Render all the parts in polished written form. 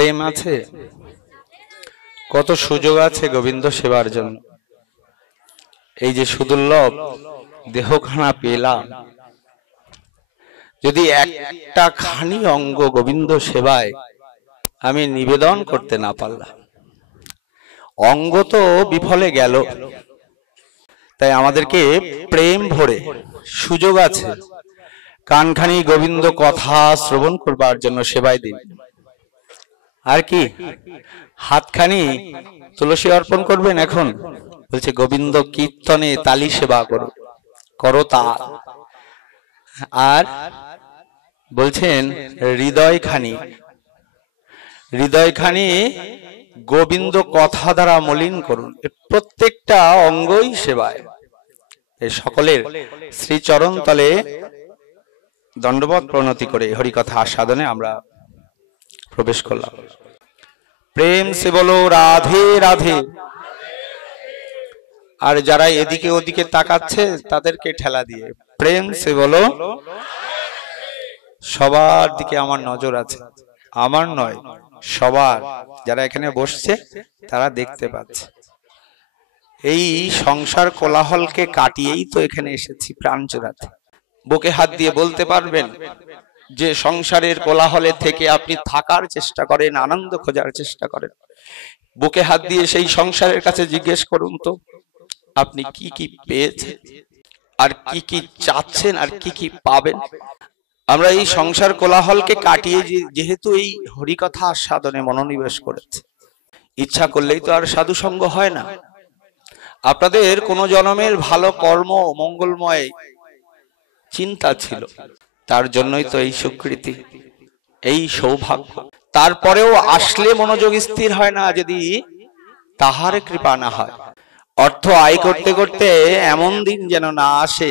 প্রেম আছে, কত সুযোগ আছে গোবিন্দ সেবার জন্য। এই যে সুদুর্লভ দেহখানা পেলাম, যদি একটা খানি অঙ্গ গোবিন্দ সেবায় আমি নিবেদন করতে না পারলাম, অঙ্গ তো বিফলে গেল। তাই আমাদেরকে প্রেম ভরে সুযোগ আছে, কানখানি গোবিন্দ কথা শ্রবণ করবার জন্য সেবায় দিন। আর কি হাতখানি তুলসী অর্পণ করবেন? এখন বলছে গোবিন্দ কীর্তনে তালি সেবা করো, করো তা। আর বলছেন হৃদয়খানি গোবিন্দ কথা দ্বারা মলিন করুন। প্রত্যেকটা অঙ্গই সেবায়। এই সকলের শ্রীচরণ তলে দণ্ডবত প্রণতি করে হরিকথা আস্বাদনে আমরা প্রবেশ করলাম। প্রেম সে বলো রাধে রাধে। আর যারা এদিকে ওদিকে তাকাচ্ছে তাদেরকে ঠেলা দিয়ে প্রেম সে বলো। সবার দিকে আমার নজর আছে, আমার নয় সবার, যারা এখানে বসছে তারা দেখতে পাচ্ছে। এই সংসার কোলাহলকে কাটিয়েই তো এখানে এসেছি প্রাণ জোড়াতে। বুকে হাত দিয়ে বলতে পারবেন যে সংসারের কোলাহলের থেকে আপনি থাকার চেষ্টা করেন, আনন্দ খোঁজার চেষ্টা করেন। বুকে হাত দিয়ে সেই সংসারের কাছে জিজ্ঞেস করুন তো আপনি কি কি পেয়েছেন, আর কি কি চাচ্ছেন, আর কি কি পাবেন। আমরা এই সংসার কোলাহলকে কাটিয়ে যেহেতু এই হরিকথা আস্বাদনে মনোনিবেশ করেছি, ইচ্ছা করলেই তো আর সাধু সঙ্গ হয় না। আপনাদের কোন জন্মের ভালো কর্ম মঙ্গলময় চিন্তা ছিল, তার জন্যই তো এই স্বীকৃতি, এই সৌভাগ্য। তারপরেও আসলে মনোযোগ স্থির হয় না যদি তাহার কৃপা না হয়। অর্থ আয় করতে করতে এমন দিন যেন না আসে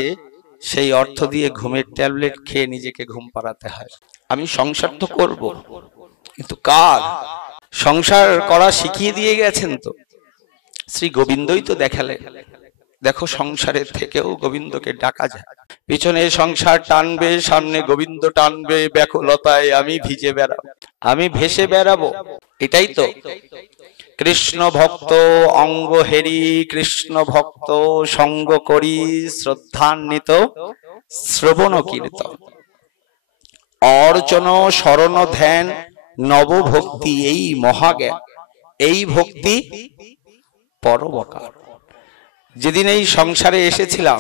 সেই অর্থ দিয়ে ঘুমের ট্যাবলেট খেয়ে নিজেকে ঘুম পাড়াতে হয়। আমি সংসার তো করব, কিন্তু কার? সংসার করা শিখিয়ে দিয়ে গেছেন তো শ্রী গোবিন্দই তো দেখালে। দেখো সংসারের থেকেও গোবিন্দকে ডাকা যায়। পিছনে সংসার টানবে, সামনে গোবিন্দ টানবে, ব্যাকুলতায় আমি ভিজে বেড়াবো, আমি ভেসে বেড়াবো। এটাই তো কৃষ্ণ ভক্ত অঙ্গ হেরি, কৃষ্ণ ভক্ত সঙ্গ করি, শ্রদ্ধান্বিত শ্রবণ কীর্তন, অর্চন শরণ ধ্যান নবভক্তি, এই মহাজ্ঞান, এই ভক্তি পরোপকার। যেদিন এই সংসারে এসেছিলাম,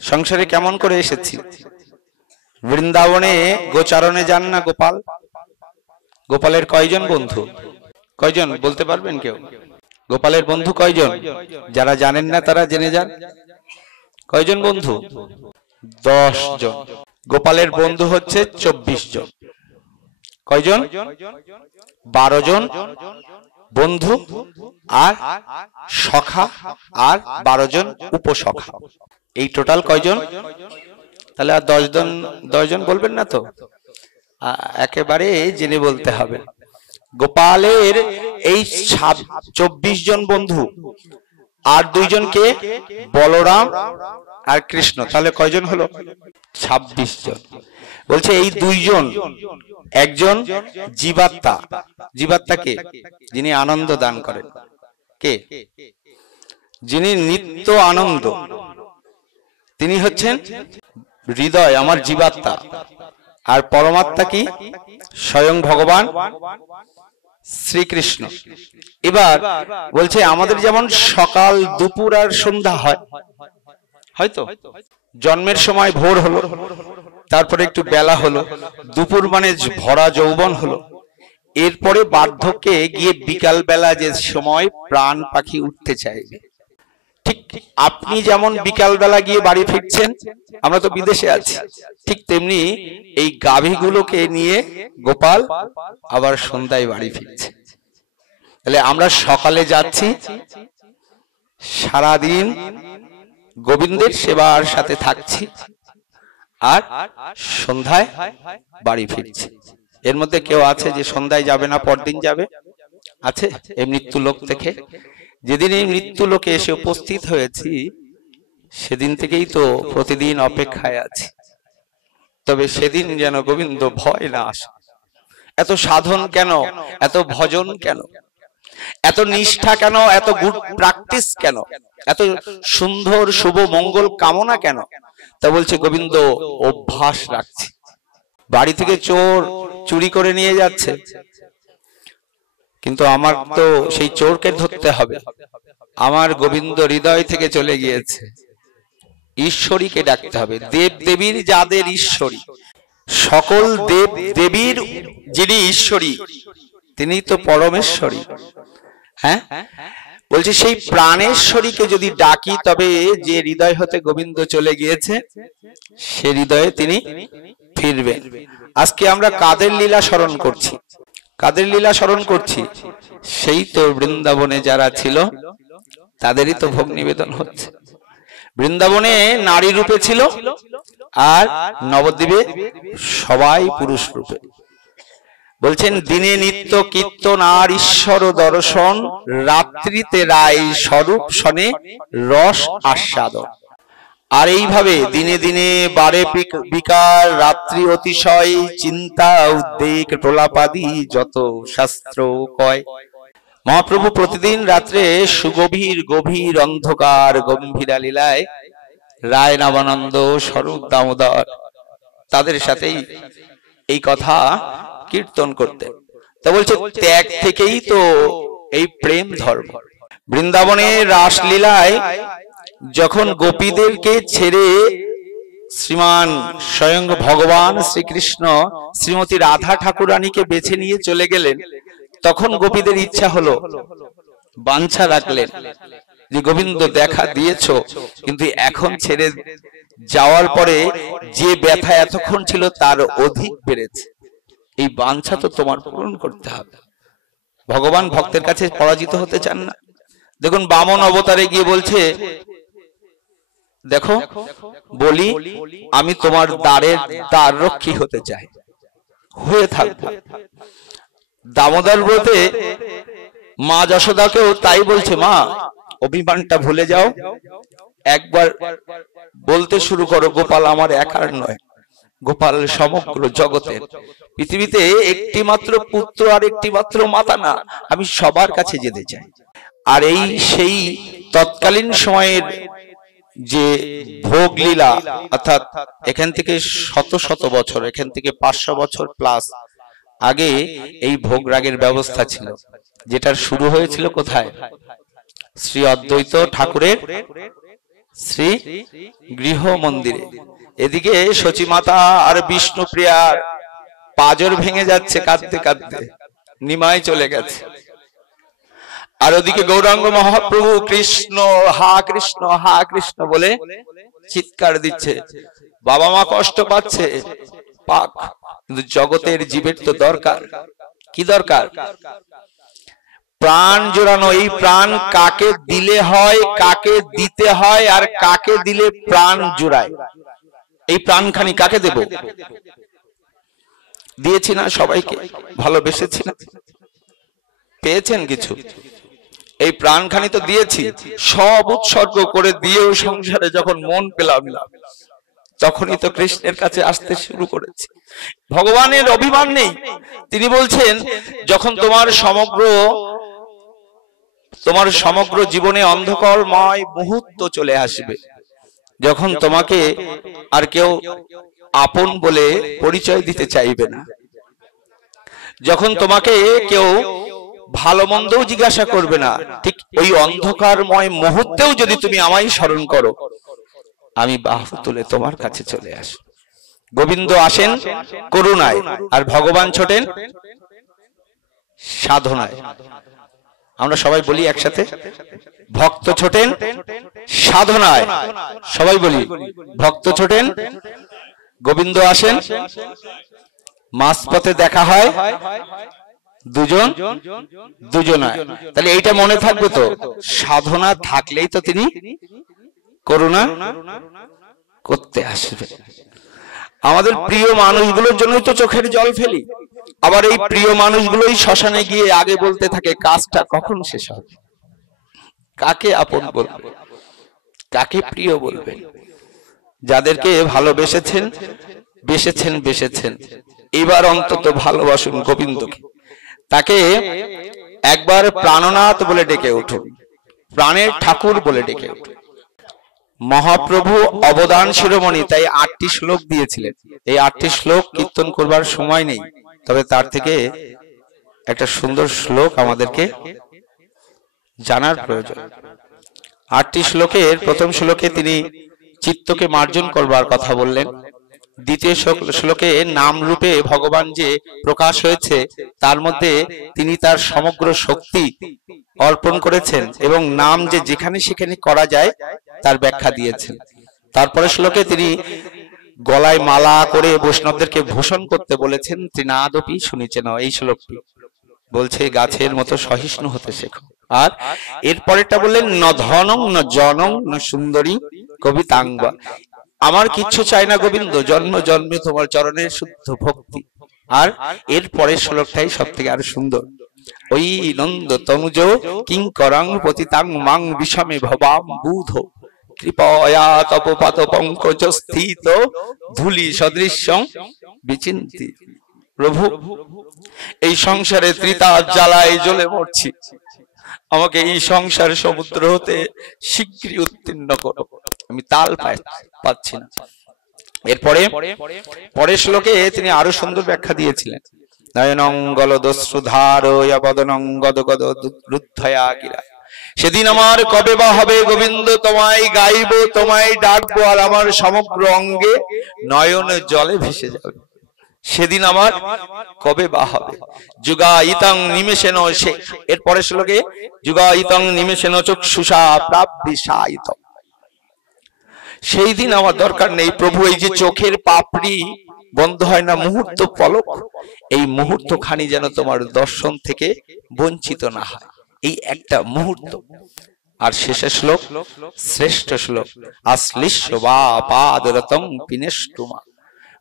সংসারে কেমন করে এসেছি? বৃন্দাবনে গোচারণে যান না গোপাল? গোপালের কয়জন বন্ধু? কয়জন বলতে পারবেন কেউ? গোপালের বন্ধু কয়জন? যারা জানেন না তারা জেনে যান। কয়জন বন্ধু? 10 জন। গোপালের বন্ধু হচ্ছে 24 জন। কয়জন? 12 জন বন্ধু আর সখা, আর 12 জন উপসখা। এই টোটাল কয়জন? তাহলে আর 10 জন বলবেন না তো? একেবারে জেনে বলতে হবে। গোপালের এই 24 জন বন্ধু, আর 2 জনকে বলরাম আর কৃষ্ণ, তাহলে কয়জন হলো? 26 জন। বলছে এই 2 জন, একজন জীবাত্মা। জীবাত্মা কে? যিনি আনন্দ দান করেন। কে? যিনি নিত্য আনন্দ, তিনি হচ্ছেন হৃদয়, আমার জীবাত্মা। আর পরমাত্মা কি? স্বয়ং ভগবান শ্রীকৃষ্ণ। এবার বলছে আমাদের যেমন সকাল দুপুর আর সন্ধ্যা হয়, হয়তো জন্মের সময় ভোর হলো, তারপরে একটু বেলা হলো, দুপুর মানে ভরা যৌবন হলো, এরপরে বার্ধক্যে গিয়ে বিকাল বেলা যে সময় প্রাণ পাখি উঠতে চাইবে, ঠিক আপনি যেমন বিকাল বেলা গিয়ে বাড়ি ফিরছেন, আমরা তো বিদেশে আছি, ঠিক তেমনি এই গাভীগুলোকে নিয়ে গোপাল আবার সন্ধ্যায় বাড়ি ফিরছে। তাহলে আমরা সকালে যাচ্ছি, সারাদিন গোবিন্দের সেবার সাথে থাকছি, আর সন্ধ্যায় বাড়ি ফিরছি। এর মধ্যে কেউ আছে যে সন্ধ্যায় যাবে না, পরদিন যাবে? আছে? এই মৃত্যু লোক থেকে যেদিন এই মৃত্যু লোকে এসে উপস্থিত হয়েছি, সেদিন থেকেই তো প্রতিদিন অপেক্ষায় আছি। তবে সেদিন যেন গোবিন্দ ভয় না আসে, এত সাধন কেন, এত ভজন কেন, এত নিষ্ঠা কেন, এত গুড প্র্যাকটিস কেন, এত সুন্দর শুভ মঙ্গল কামনা কেন? তা বলছে গোবিন্দ অভ্যাস রাখছে। বাড়ি থেকে চোর চুরি করে নিয়ে যাচ্ছে, কিন্তু আমার তো সেই চোরকে ধরতে হবে। আমার গোবিন্দ হৃদয় থেকে চলে গিয়েছে, ঈশ্বরীকে ডাকতে হবে। দেব দেবীর যাদের ঈশ্বরী, সকল দেব দেবীর যিনি ঈশ্বরী তিনি তো পরমেশ্বরী। হ্যাঁ, বলছে সেই প্রাণেশ্বরীকে যদি ডাকি, তবে যে হৃদয় হতে গোবিন্দ চলে গিয়েছে সে হৃদয়ে তিনি ফিরবেন। আজকে আমরা কাদের লীলা স্মরণ করছি? কাদের লীলা স্মরণ করছি? সেই তো বৃন্দাবনে যারা ছিল তাদেরই তো ভোগ নিবেদন হচ্ছে। বৃন্দাবনে নারী রূপে ছিল, আর নবদ্বীপে সবাই পুরুষ রূপে। বলছেন দিনে নিত্য কীর্তন আর ঈশ্বর দর্শন, রাত্রিতে রায় স্বরূপ শনে রস আস্বাদন। আর এইভাবে দিনে দিনে বারে বিকার, রাত্রি অতিশয় চিন্তা উদ্বেগ প্রলাপাদি যত শাস্ত্র কয়। মহাপ্রভু প্রতিদিন রাত্রে সুগভীর গভীর অন্ধকার গম্ভীরা লীলায় রায় নামানন্দ স্বরূপ দামোদর তাদের সাথেই এই কথা কীর্তন করতে। তা বলছে ত্যাগ থেকেই তো এই প্রেম ধর্ম। বৃন্দাবনের রাসলীলায় যখন গোপীদেরকে ছেড়ে শ্রীমান স্বয়ং ভগবান শ্রীকৃষ্ণ শ্রীমতী রাধা ঠাকুরানীকে বেছে নিয়ে চলে গেলেন, তখন গোপীদের ইচ্ছা হলো, বাঞ্ছা রাখলেন যে গোবিন্দ দেখা দিয়েছো, কিন্তু এখন ছেড়ে যাওয়ার পরে যে ব্যথা এতক্ষণ ছিল তার অধিক বেড়েছে, এই বাঞ্ছা তো তোমার পূরণ করতে হবে। ভগবান ভক্তের কাছে পরাজিত হতে চান না। দেখুন বামন অবতারে গিয়ে বলছে, দেখো বলি আমি তোমার দ্বারের দ্বার রক্ষী হতে চাই, হয়ে থাকবো। দামোদর ব্রতে মা যশোদাকেও তাই বলছে, মা অভিমানটা ভুলে যাও, একবার বলতে শুরু করো গোপাল আমার একার নয়, গোপাল সমগ্র জগতের। পৃথিবীতে একটি মাত্র পুত্র আর একটি মাত্র মাতা না, আমি সবার কাছে যেতে চাই। আর এই সেই তৎকালীন সময়ের যে ভোগ লীলা, অর্থাৎ এখান থেকে শত শত বছর, এখান থেকে 500 বছর প্লাস আগে এই ভোগ রাগের ব্যবস্থা ছিল, যেটার শুরু হয়েছিল কোথায়? শ্রী অদ্বৈত ঠাকুরের শ্রী গৃহ মন্দিরে। এদিকে সচিমাতা আর বিষ্ণুপ্রিয়ার পাজর ভেঙে যাচ্ছে কাঁদতে কাঁদতে, নিমাই চলে গেছে। আর ওদিকে গৌরাঙ্গ মহাপ্রভু কৃষ্ণ হা কৃষ্ণ বলে চিৎকার দিচ্ছে, বাবা মা কষ্ট পাচ্ছে পাক, কিন্তু জগতের জীবের তো দরকার। কি দরকার? প্রাণ জোড়ানো। এই প্রাণ কাকে দিলে হয়, কাকে দিতে হয়, আর কাকে দিলে প্রাণ জোড়ায়। এই প্রাণখানি কাকে দেব? দিয়েছি না সবাইকে, ভালোবেসেছি না, পেয়েছেন কিছু? এই প্রাণখানি তো দিয়েছি, সব উৎসর্গ করে দিয়েও সংসারে যখন মন পেলাম না, তখনই তো কৃষ্ণের কাছে আসতে শুরু করেছি। ভগবানের অভিমান নেই। তিনি বলছেন, যখন তোমার সমগ্র জীবনে অন্ধকারময় মুহূর্ত চলে আসবে, যখন তোমাকে আর কেউ আপন বলে পরিচয় দিতে চাইবে না, যখন তোমাকে কেউ ভালো মন্দও জিজ্ঞাসা করবে না, ঠিক ওই অন্ধকারময় মুহূর্তেও যদি তুমি আমায় স্মরণ করো, আমি বাহু তুলে তোমার কাছে চলে আসি। গোবিন্দ আসেন করুণায়, আর ভগবান ছোটেন সাধনায়। আমরা সবাই বলি একসাথে, ভক্ত ছোটেন সাধনায়। সবাই বলি, ভক্ত ছোটেন, গোবিন্দ আসেন, মাঝপথে দেখা হয় দুজন দুজনায়। তাহলে এইটা মনে থাকবে তো, সাধনা থাকলেই তো তিনি করুণা করতে আসবে। আমাদের প্রিয় মানুষগুলোর জন্যই তো চোখের জল ফেলি, আবার এই প্রিয় মানুষগুলোই শ্মশানে গিয়ে আগে বলতে থাকে কাজটা কখন শেষ হবে, কাকে আপন বলবে, কাকে প্রিয় বলবে। যাদেরকে ভালোবেসেছেন, বেসেছেন এবার অন্তত ভালোবাসুন গোবিন্দকে। তাকে একবার প্রাণনাথ বলে ডেকে উঠুন, প্রাণের ঠাকুর বলে ডেকে উঠুন। মহাপ্রভু অবদান শিরোমণি, তাই 8টি শ্লোক দিয়েছিলেন। এই 8টি শ্লোক কীর্তন করবার সময় নেই, তবে তার থেকে একটা সুন্দর শ্লোক আমাদেরকে জানার প্রয়োজন। 8টি শ্লোকের প্রথম শ্লোকে তিনি চিত্তকে মার্জন করবার কথা বললেন। দ্বিতীয় শ্লোকে নাম রূপে ভগবান যে প্রকাশ হয়েছে তার মধ্যে তিনি তার সমগ্র শক্তি অর্পণ করেছেন এবং নাম যে যেখানে সেখানে করা যায় তার ব্যাখ্যা দিয়েছেন। তারপরে শ্লোকে তিনি গলায় মালা করে বৈষ্ণবদেরকে ভূষণ করতে বলেছেন। তৃণাদপি শুনিছেন, এই শ্লোকটি বলছে গাছের মতো সহিষ্ণু হতে শেখো। আর এরপরেরটা বললেন ন ধনং ন জনং ন সুন্দরী কবিতাঙ্গা, আমার কিচ্ছু চাই না গোবিন্দ, জন্ম জন্মে তোমার চরণের শুদ্ধ ভক্তি। আর এর পরের শ্লোকটাই সব থেকে আরো সুন্দর। ওই নন্দ তনুজ কিং করং পতিতাং মাং বিষমে ভবাম বুধ কৃপয়া তপপাত পঙ্কজ স্থিত ধূলি সদৃশ্যং বিচিন্তি। প্রভু, এই সংসারে ত্রিতাপ জ্বালায় জ্বলে মরছি, আমাকে এই সংসার সমুদ্র হতে শীঘ্রই উত্তীর্ণ করো, আমি তাল পাচ্ছি না। এরপরে পরের শ্লোকে তিনি আরো সুন্দর ব্যাখ্যা দিয়েছিলেন। নয়নং গলদশ্রুধারয়া বদনং গদগদ রুদ্ধয়া গিরা, সেদিন আমার কবে বা হবে গোবিন্দ, তোমায় গাইব তোমায় ডাকবো, আর আমার সমগ্র অঙ্গে নয়ন জলে ভেসে যাবে। সেদিন আমার কবে বা হবে। যুগায়িতং নিমেষেন, এর পরের শ্লোকে যুগায়িতং নিমেষেন চক্ষুষা প্রাপ্তিশায়িত, সেই দিন আমার দরকার নেই প্রভু। এই যে চোখের পাপড়ি বন্ধ হয় না মুহূর্ত পলক, এই মুহূর্ত খানি যেন তোমার দর্শন থেকে বঞ্চিত না হয়, এই একটা মুহূর্ত। আর শেষের শ্লোক শ্রেষ্ঠ শ্লোক, আশ্লিষ্য বা পাদরতং পিনেষ্টুমা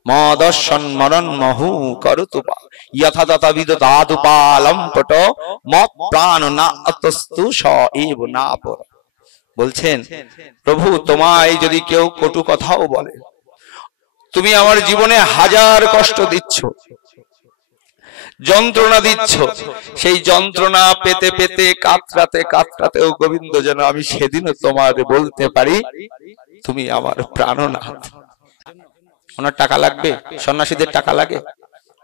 মদর্শন মরণ মহু করতুপা যথা তথা বিদধাদুপালম্পট মত প্রাণ না অতস্তু স এব না পর। বলছেন প্রভু, তোমায় যদি কেউ কটু কথাও বলে, তুমি আমার জীবনে হাজার কষ্ট দিচ্ছ, যন্ত্রণা দিচ্ছ, সেই যন্ত্রণা পেতে পেতে কাতরাতে কাতরাতেও গোবিন্দ যেন আমি সেদিনও তোমার বলতে পারি তুমি আমার প্রাণনাথ। ওনার টাকা লাগবে, সন্ন্যাসীদের টাকা লাগে,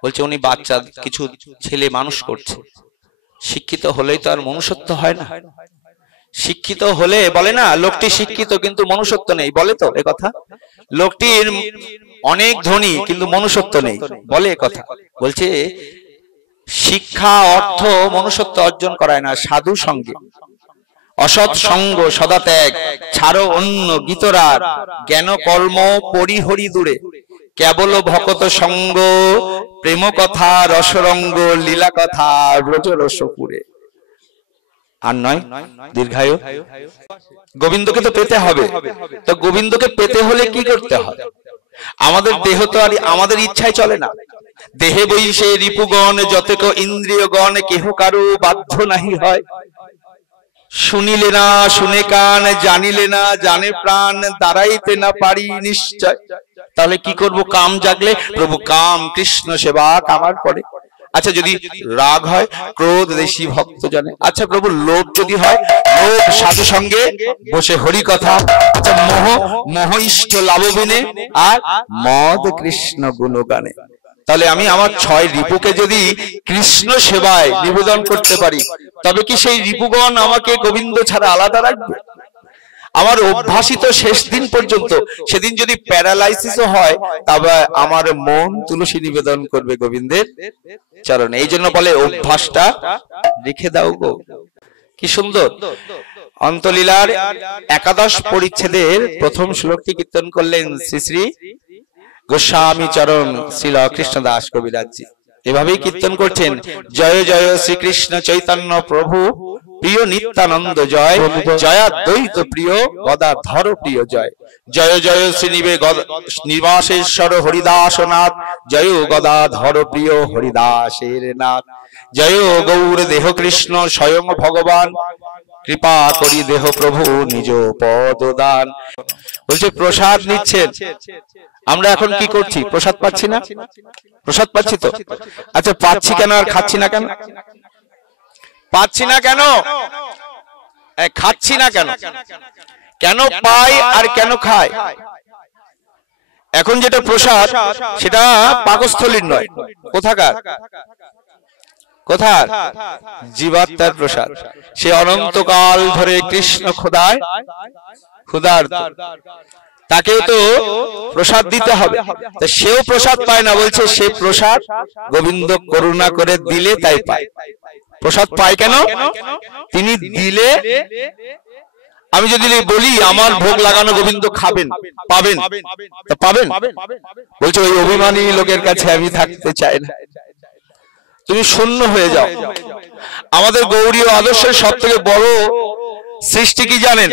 বলছে উনি বাচ্চা কিছু ছেলে মানুষ করছে। শিক্ষিত হলেই তো আর মনুষ্যত্ব হয় না। শিক্ষিত হলে বলে না লোকটি শিক্ষিত কিন্তু মনুষ্যত্ব নেই, বলে তো এ কথা। লোকটির অনেক ধনী কিন্তু মনুষ্যত্ব নেই, বলে এ কথা। বলছে শিক্ষা অর্থ মনুষ্যত্ব অর্জন করায় না, সাধু সঙ্গে অসৎ সঙ্গ সদাত্যাগ ছাড়ো অন্য গীতরার জ্ঞান কর্ম পরিহরি দূরে কেবল ভকত সঙ্গ প্রেম কথা রসরঙ্গ লীলা কথা ব্রজ রসপুরে। আর নয় দীর্ঘায়ু। গোবিন্দকে তো পেতে হবে, তো গোবিন্দকে পেতে হলে কি করতে হবে? আমাদের দেহ তো আর আমাদের ইচ্ছায় চলে না। দেহে বৈশে রিপুগণ যতেক ইন্দ্রিয়গণ কেহ কারো বাধ্য নাহি হয়। শুনিলে না শুনে কান, জানিলে না জানে প্রাণ, দাঁড়াইতে না পারি নিশ্চয়। তাহলে কি করব? কাম জাগলে প্রভু কাম কৃষ্ণ সেবা কামার পরে। আচ্ছা যদি রাগ হয়, ক্রোধ দেশি ভক্ত জানে। আচ্ছা প্রভু লোভ যদি হয়, লোভ সাধু সঙ্গে বসে হরি কথা। আচ্ছা মোহ, মোহ ইষ্ট লাভবিনে, আর মদ কৃষ্ণ গুণগানে। তাহলে আমি আমার 6 রিপুকে যদি কৃষ্ণ সেবায় নিবেদন করতে পারি, তবে কি সেই রিপুগণ আমাকে গোবিন্দ ছাড়া আলাদা রাখবে? আমার অভ্যাসিত শেষ দিন পর্যন্ত, সেদিন যদি প্যারালাইসিসও হয়, তবে আমার মন তুলসী নিবেদন করবে গোবিন্দের চরণে। এই জন্য বলে অভ্যাসটা রেখে দাও গো। কি সুন্দর! অন্তলীলার 11 পরিচ্ছেদের প্রথম শ্লোকটি কীর্তন করলেন শ্রী শ্রী গোস্বামী চরণ শ্রীল কৃষ্ণদাস কবিরাজজি। এভাবেই কীর্তন করছেন, জয় জয় শ্রীকৃষ্ণ চৈতন্য প্রভু প্রিয় নিত্যানন্দ জয়, জয়াদ্বৈত প্রিয় গদাধর প্রিয় জয়। জয় জয় শ্রী নিবাসেশ্বর হরিদাস নাথ, জয় গদাধর প্রিয় হরিদাসের নাথ। জয় গৌর দেহ কৃষ্ণ স্বয়ং ভগবান, কৃপা করি দেহ প্রভু নিজ পদ দান। বলছে প্রসাদ নিচ্ছেন, আমরা এখন কি করছি? প্রসাদ পাচ্ছি না? প্রসাদ পাচ্ছি তো? আচ্ছা, পাচ্ছি কেন আর খাচ্ছি না কেন? পাচ্ছি না কেন, খাচ্ছি না কেন? কেন পাই আর কেন খায়? এখন যেটা প্রসাদ সেটা পাকস্থলীর নয়, কোথাকার? কোথার? জীবাত্মার প্রসাদ। সে অনন্তকাল ধরে কৃষ্ণ খোদায় ক্ষুধার্ত, তাকেও তো প্রসাদ দিতে হবে, তা সেও প্রসাদ পায় না। বলছে সে প্রসাদ গোবিন্দ করুণা করে দিলে তাই পায়। প্রসাদ পায় কেন? তিনি দিলে। আমি যদি বলি আমার ভোগ লাগানো গোবিন্দ খাবেন, পাবেন, তা পাবেন? বলছে ওই অভিমানী লোকের কাছে আমি থাকতে চাই না, তুমি শূন্য হয়ে যাও। আমাদের গৌড়ীয় আদর্শের সব থেকে বড় সৃষ্টি কি জানেন?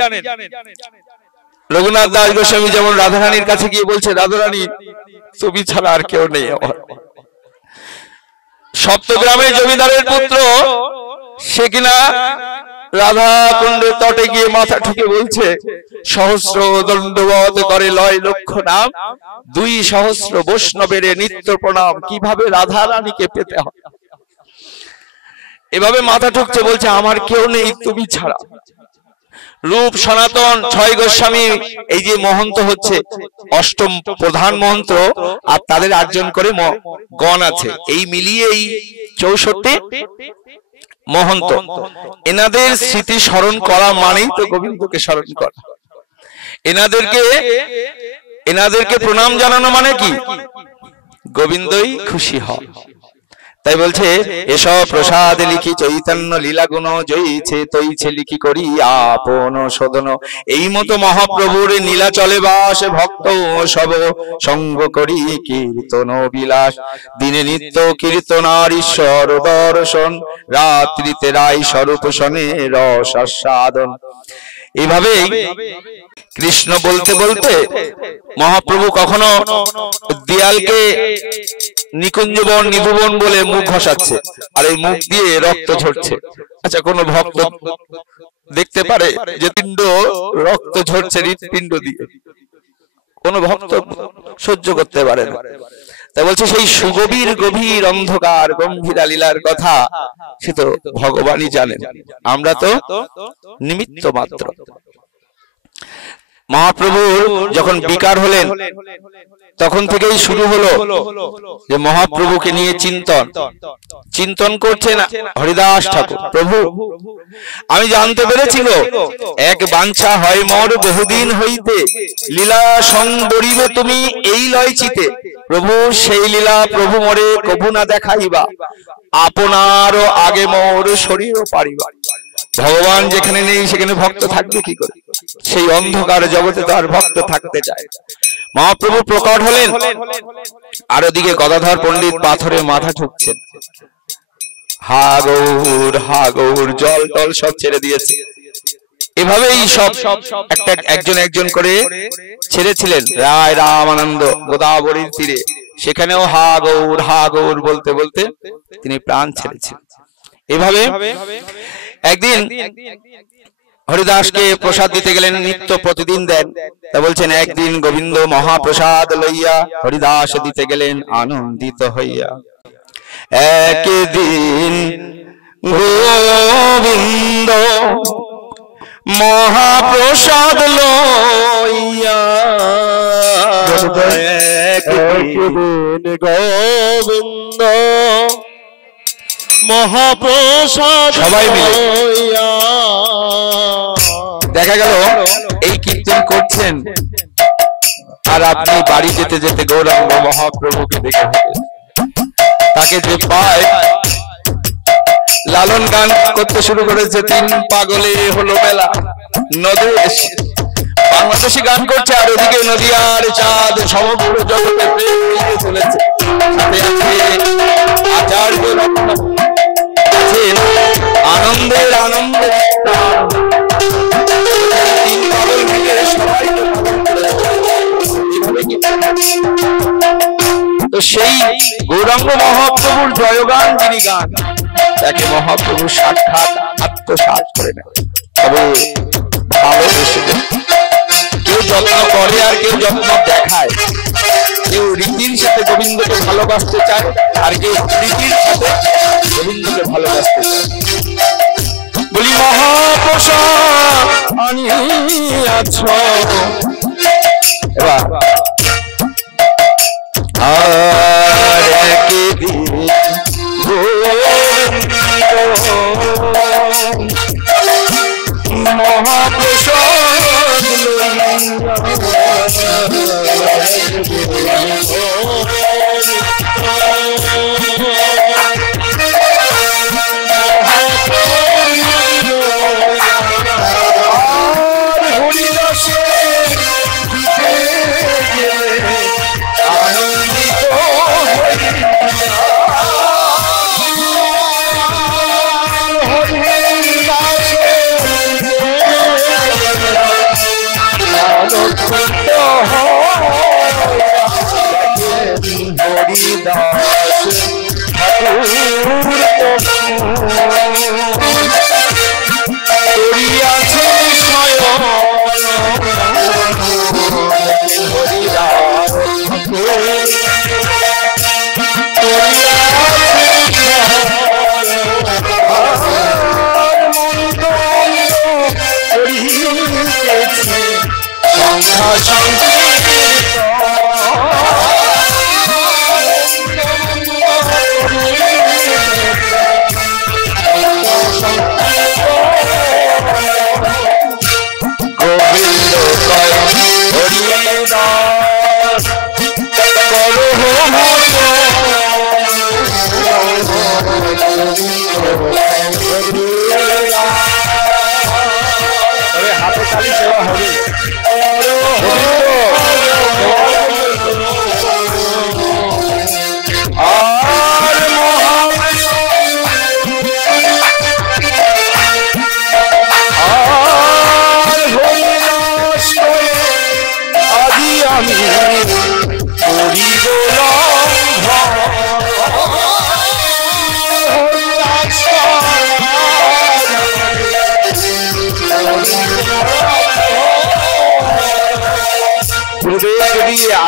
রঘুনাথ দাস গোস্বামী যেমন রাধারানীর কাছে গিয়ে বলছে, রাধারানী তুমি ছাড়া আর কেউ নেই আমার। সপ্তগ্রামের জমিদারের পুত্র সে কিনা রাধা কুণ্ডের তটে গিয়ে মাথা ঠুকে বলছে, সহস্র দণ্ডবত করে লয় লক্ষ নাম, 2,000 বৈষ্ণবের নিত্য প্রণাম, কিভাবে রাধা রানীকে পেতে হয়। এভাবে মাথা ঠুকছে, বলছে আমার কেউ নেই তুমি ছাড়া। রূপ সনাতন 6 গোস্বামী এই যে মহন্ত হচ্ছে, 8ম প্রধান মন্ত্র, আর তাদের 8 জন করে গণ আছে, এই মিলিয়ে এই 64 মহন্ত। এনাদের স্মৃতি স্মরণ করা মানেই তো গোবিন্দকে স্মরণ করা। এনাদেরকে প্রণাম জানানো মানে কি? গোবিন্দই খুশি হয়। তাই বলছে, এসব প্রসাদ লিখি চৈতন্য লীলা গুণ জয়ীছে তৈছে লিখি করি আপন শোধন। এই মতো মহাপ্রভুর নীলা চলে বাস, ভক্ত সব সঙ্গ করি কীর্তন বিলাস। দিনে নিত্য কীর্তনার ঈশ্বর দর্শন, রাত্রিতে রায় স্বরূপ শনে রস আস্বাদন। এইভাবেই কৃষ্ণ বলতে বলতে মহাপ্রভু কখনো দেয়ালকে নিকুঞ্জবন নিভুবন বলে মুখ ঘষাচ্ছে, আর এই মুখ দিয়ে রক্ত ঝরছে। আচ্ছা, কোন ভক্ত দেখতে পারে যে পিণ্ড রক্ত ঝরছে হৃৎপিণ্ড দিয়ে? কোন ভক্ত সহ্য করতে পারে না। তা বলছে সেই সুগভীর গভীর অন্ধকার গম্ভীরা লীলার কথা সে তো ভগবানই জানেন, আমরা তো নিমিত্ত মাত্র। মহাপ্রভু যখন বিকার হলেন তখন থেকেই শুরু হলো যে মহাপ্রভুকে নিয়ে চিন্তন করছেন হরিদাস ঠাকুর। প্রভু আমি জানতে পেরেছিল এক বাঞ্ছা হয় মোর বহুদিন হইতে, লীলা সংবরিবে তুমি এই লয় চিতে। প্রভু সেই লীলা প্রভু মোরে কভু না দেখাইবা, আপনার আগে মোর শরীর পারিবা। ভগবান যেখানে নেই সেখানে ভক্ত থাকবে কি করে? সেই অন্ধকার জগতে তো আর ভক্ত থাকতে চায়। মহাপ্রভু প্রকট হলেন, আর ওদিকে গদাধর পণ্ডিত পাথরে মাথা ঠুকছেন। হা গৌর জল টল সব ছেড়ে দিয়েছে। এভাবেই সব একজন একজন করে ছেড়েছিলেন। রায় রামানন্দ গোদাবরীর তীরে, সেখানেও হা গৌর বলতে বলতে তিনি প্রাণ ছেড়েছিলেন। এভাবে একদিন হরিদাসকে প্রসাদ দিতে গেলেন, নিত্য প্রতিদিন দেন। তা বলছেন একদিন গোবিন্দ মহাপ্রসাদ লইয়া হরিদাস দিতে গেলেন আনন্দিত হইয়া। একদিন গোবিন্দ মহাপ্রসাদ লইয়া, একদিন গোবিন্দ মহাপ্রসাদ সবাই মিলে দেখা গেল এই কীর্তন করছেন, আর আপনি বাড়ি যেতে যেতে গৌরাঙ্গ মহাপ্রভুকে দেখে তাকে যে পায় লালন গান করতে শুরু করেছে। 3 পাগলে হলো মেলা, নদী বাংলাদেশি গান করছে, আর ওদিকে নদিয়ার চাঁদ সমগ্র জগতে প্রেম নিয়ে চলেছে। আচার্য আনন্দের আনন্দে তো সেই গৌরাঙ্গ মহাপ্রভুর জয়গান যিনি গান, তাকে মহাপ্রভু সাক্ষাৎ আত্মসাৎ করে নেয়। তবে ভালোবেসে কেউ যত্ন করে আর কেউ যত্ন দেখায়। কেউ রীতির সাথে গোবিন্দকে ভালোবাসতে চায়, আর কেউ প্রীতির সাথে গোবিন্দকে ভালোবাসতে চায়। বলি মহাপ্রসাদ আনিয়াছ এবার আর একদিন মহাপ্রসাদ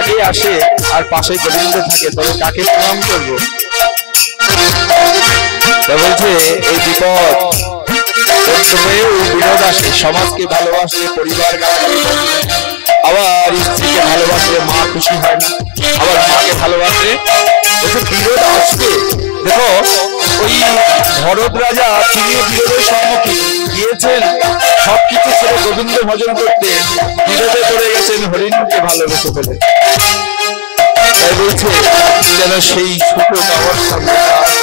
আগে আসে আর পাশে গোবিন্দ থাকে, তবে কাকে প্রণাম করবো? বলছে এই বিপদ বিনোদ আসে, সমাজকে ভালোবাসলে পরিবার আবার স্ত্রীকে ভালোবাসলে মা খুশি হয় না, আবার মাকে ভালোবাসলে বিরোধ আসবে। দেখো ওই ভরত রাজা তিনি বিরোধের সম্মুখীন গিয়েছেন, সবকিছু ছেড়ে গোবিন্দ ভজন করতে বিরোধে পড়ে গেছেন হরিণকে ভালোবেসে ফেলে। তাই বলছে যেন সেই ছোট বাবার সামনে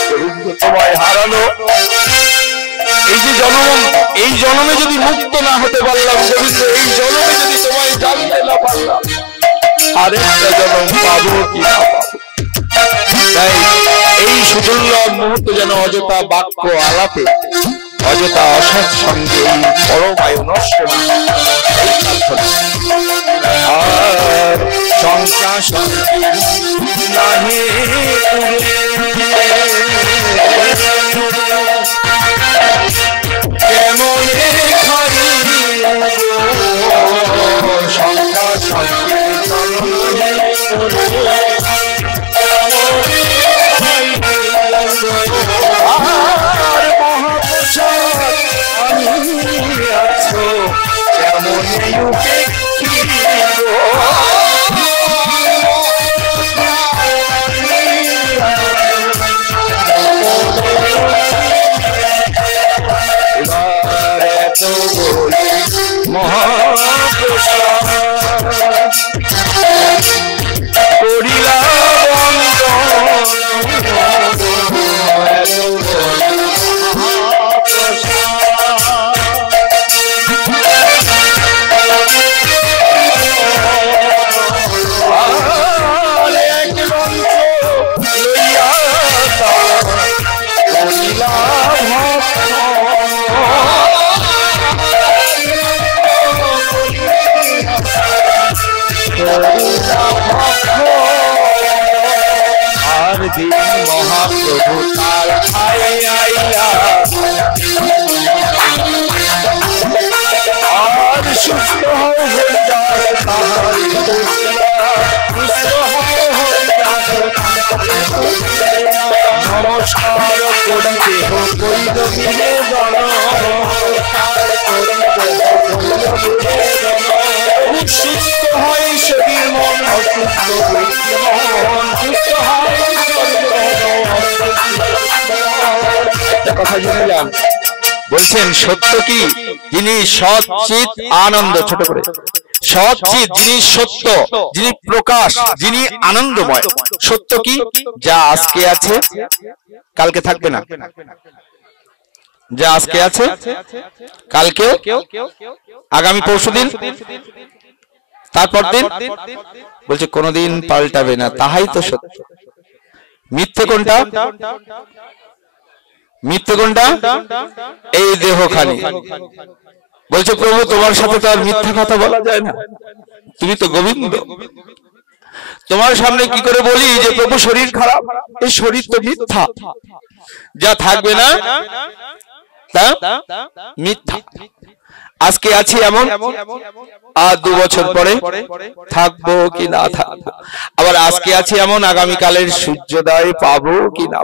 গোবিন্দ তোমায় হারানো, এই যে জন্ম, এই জন্মে যদি মুক্ত না হতে পারলাম গোবিন্দ, এই জন্মে যদি তোমায় জানতে না পারলাম, আরেকটা জন্ম পাবো কি না পাবো। তাই এই সুদুর্লভ মুহূর্ত যেন অযথা বাক্য আলাপে, অযথা অসৎ সঙ্গে এই পরমায়ু নষ্ট না, এই প্রার্থনা। আর শঙ্কা নাহি কেমনে খাই শঙ্কা মহাপ্রভু তার আইলা আর সুস্থ হয়ে যায় তাহার সুস্থ নমস্কার করি দেহ করিল নিবেদন সুস্থ হয় শরীর মন অসুস্থ মন সুস্থ হয় একটা কথা শুনলাম বলছেন সত্য কি যিনি সৎ চিৎ আনন্দ ছোট করে সৎ চিৎ যিনি সত্য যিনি প্রকাশ যিনি আনন্দময় সত্য কি যা আজকে আছে কালকে থাকবে না যা আজকে আছে কালকে আগামী পরশুদিন তারপর দিন বলছে কোনদিন পাল্টাবে না তাহাই তো সত্য মিথ্যে কোনটা মিথ্যে কোনটা এই দেহখানি বলছে প্রভু তোমার সাথে তো আর মিথ্যা কথা বলা যায় না তুমি তো গোবিন্দ তোমার সামনে কি করে বলি যে প্রভু শরীর খারাপ এই শরীর তো মিথ্যা যা থাকবে না তা মিথ্যা আজকে আছি এমন আর 2 বছর পরে থাকবো কি না থাকবো আবার আজকে আছি এমন আগামীকালের সূর্যোদয় পাবো কি না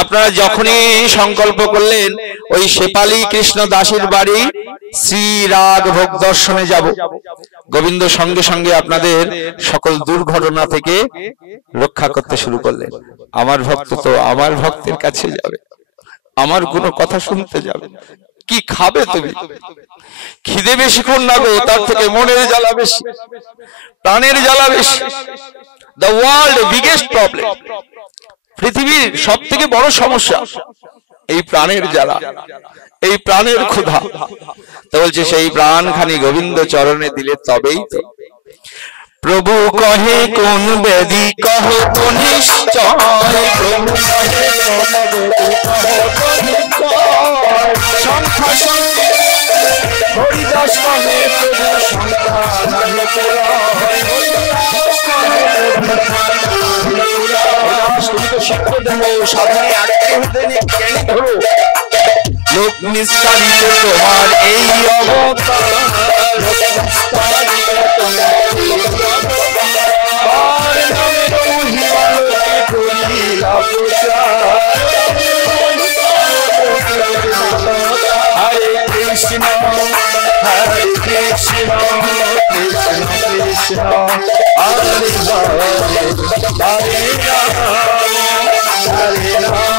আপনারা যখনই সংকল্প করলেন ওই শেপালী কৃষ্ণ দাসীর বাড়ি শ্রী রাগ ভোগ দর্শনে যাব গোবিন্দ সঙ্গে সঙ্গে আপনাদের সকল দুর্ঘটনা থেকে রক্ষা করতে শুরু করলেন আমার ভক্ত তো আমার ভক্তের কাছে যাবে আমার কোনো কথা শুনতে যাবে কি খাবে তুমি খিদে বেশিক্ষণ না গো তার থেকে মনের জ্বালা বেশি প্রাণের জ্বালা বেশি দ্য ওয়ার্ল্ড বিগেস্ট প্রবলেম পৃথিবীর সবথেকে বড় সমস্যা এই প্রাণের জ্বালা এই প্রাণের ক্ষুধা তো বলছে সেই প্রাণখানি গোবিন্দ চরণে দিলে তবেই তো প্রভু কহে কোন বেদি কহ তো নিশ্চয় প্রভু কহে সংখ্যা সঙ্গে হরিদাস কহে প্রভু সংখ্যা নাহি তুমি তো শিক্ষ দেব সাধনে আগ্রহ দেনে জ্ঞানী ধরো লোক নিস্তারিত তোমার এই অবতার হরে কৃষ্ণ হরে কৃষ্ণ কৃষ্ণ কৃষ্ণ হরে হরে হরে রাম হরে রাম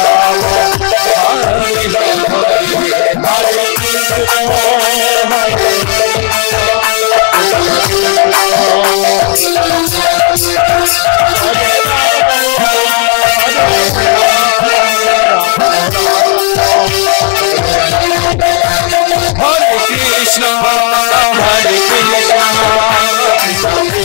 রাম রাম হরে হরে কৃষ্ণ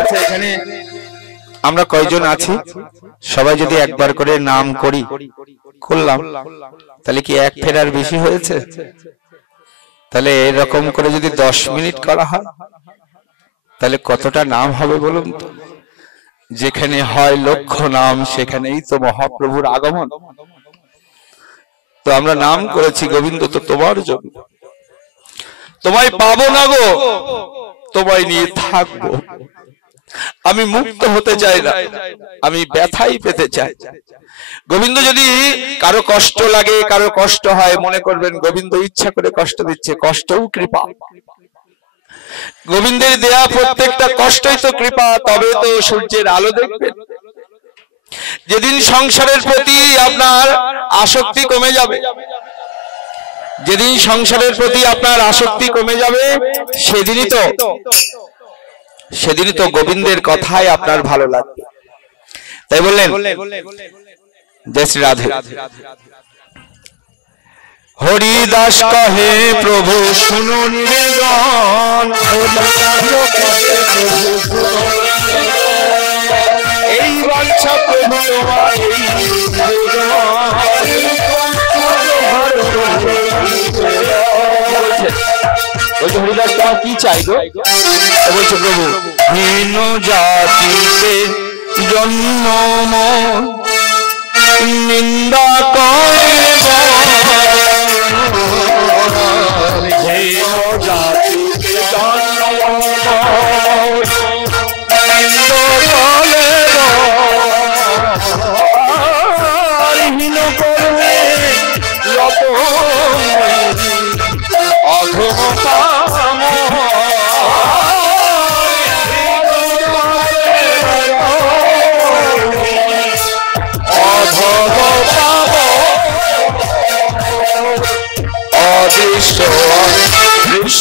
আচ্ছা এখানে আমরা কয়জন আছি সবাই যদি একবার করে নাম করি করলাম তাহলে কি এক ফেরার বেশি হয়েছে তাহলে এরকম করে যদি 10 মিনিট করা হয় তাহলে কতটা নাম হবে বলুন তো যেখানে হয় লক্ষ নাম সেখানেই তো মহাপ্রভুর আগমন তো আমরা নাম করেছি গোবিন্দ তো তোমার জন্য তোমায় পাবো না গো তোমায় নিয়ে থাকবো আমি মুক্ত হতে চাই না আমি ব্যথাই পেতে চাই গোবিন্দ যদি কারো কষ্ট লাগে কারো কষ্ট হয় মনে করবেন গোবিন্দ ইচ্ছা করে কষ্ট দিচ্ছে কষ্টও কৃপা গোবিন্দের দেয়া প্রত্যেকটা কষ্টই তো কৃপা তবে তো সূর্যের আলো দেখবেন যেদিন সংসারের প্রতি আপনার আসক্তি কমে যাবে যেদিন সংসারের প্রতি আপনার আসক্তি কমে যাবে সেদিনই তো গোবিন্দের কথাই আপনার ভালো লাগবে তাই বললেন জয় শ্রী রাধে হরিদাস কহে প্রভু শুনো নিবেদন এই ইচ্ছা প্রভু তোমার বলছে হরিদাস তোমার কি চাই গো? বলছে প্রভু হীন জাতিতে জন্ম নিন্দা করে ঈশ্বর তুমি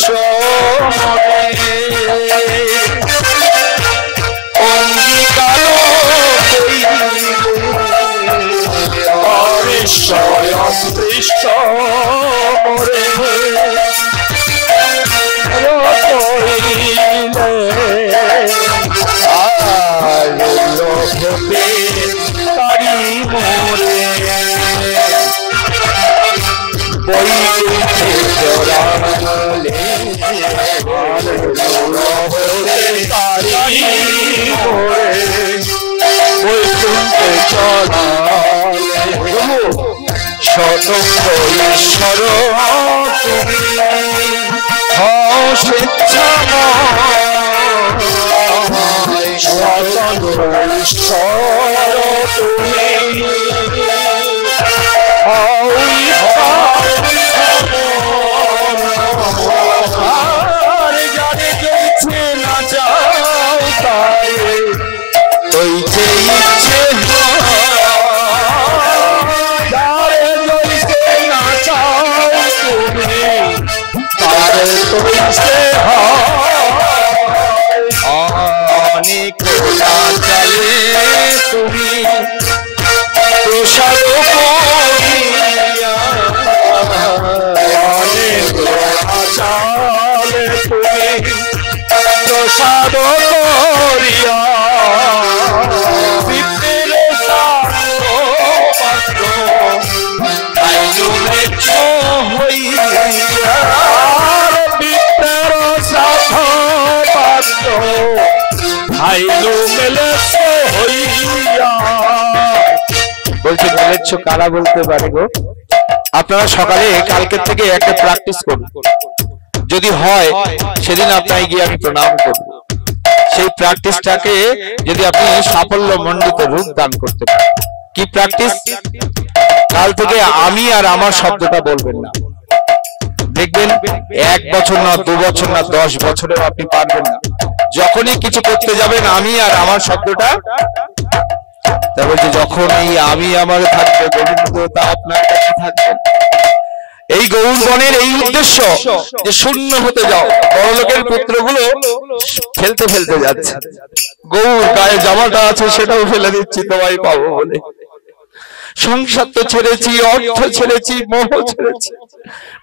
স্বেচ্ছাময় স্বতন্ত্র ঈশ্বর তুমি যারে চলছে না চাও তাই ওই যে ইচ্ছে অনেক চলে তুমি প্রসাদ চলে তুমি প্রসাদ করিয়া বলছি মেলেচ্ছ কারা বলতে পারে গো? আপনারা সকালে কালকের থেকে একটা প্র্যাকটিস করুন, যদি হয় সেদিন আপনাকে গিয়ে আমি প্রণাম করব। সেই প্র্যাকটিসটাকে যদি আপনি সাফল্য মণ্ডিত রূপ দান করতে পারেন। কি প্র্যাকটিস? কাল থেকে আমি আর আমার শব্দটা বলবেন না, দেখবেন 1 বছর না 2 বছর না 10 বছরেও আপনি পারবেন না। যখনই কিছু করতে যাবেন আমি আর আমার শব্দটা, তা বলছে যখন এই আমি আমার থাকবে গোবিন্দ তা আপনার কাছে থাকবে। এই গৌরবনের এই উদ্দেশ্য যে শূন্য হতে যাও। বড়লোকের পুত্রগুলো ফেলতে ফেলতে যাচ্ছে, গৌর গায়ে জামাটা আছে সেটাও ফেলে দিচ্ছি তোমায় পাবো বলে। সংসার তো ছেড়েছি, অর্থ ছেড়েছি, মোহ ছেড়েছি,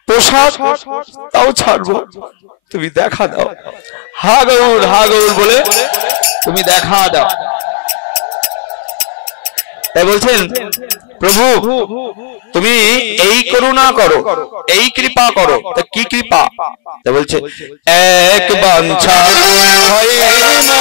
পোশাক তাও ছাড়বো, তুমি দেখা দাও। হা গৌর বলে তুমি দেখা দাও। তাই বলছেন প্রভু তুমি এই করুণা করো, এই কৃপা করো। তা কি কৃপা? তাই বলছে এক বাঞ্ছা লীলা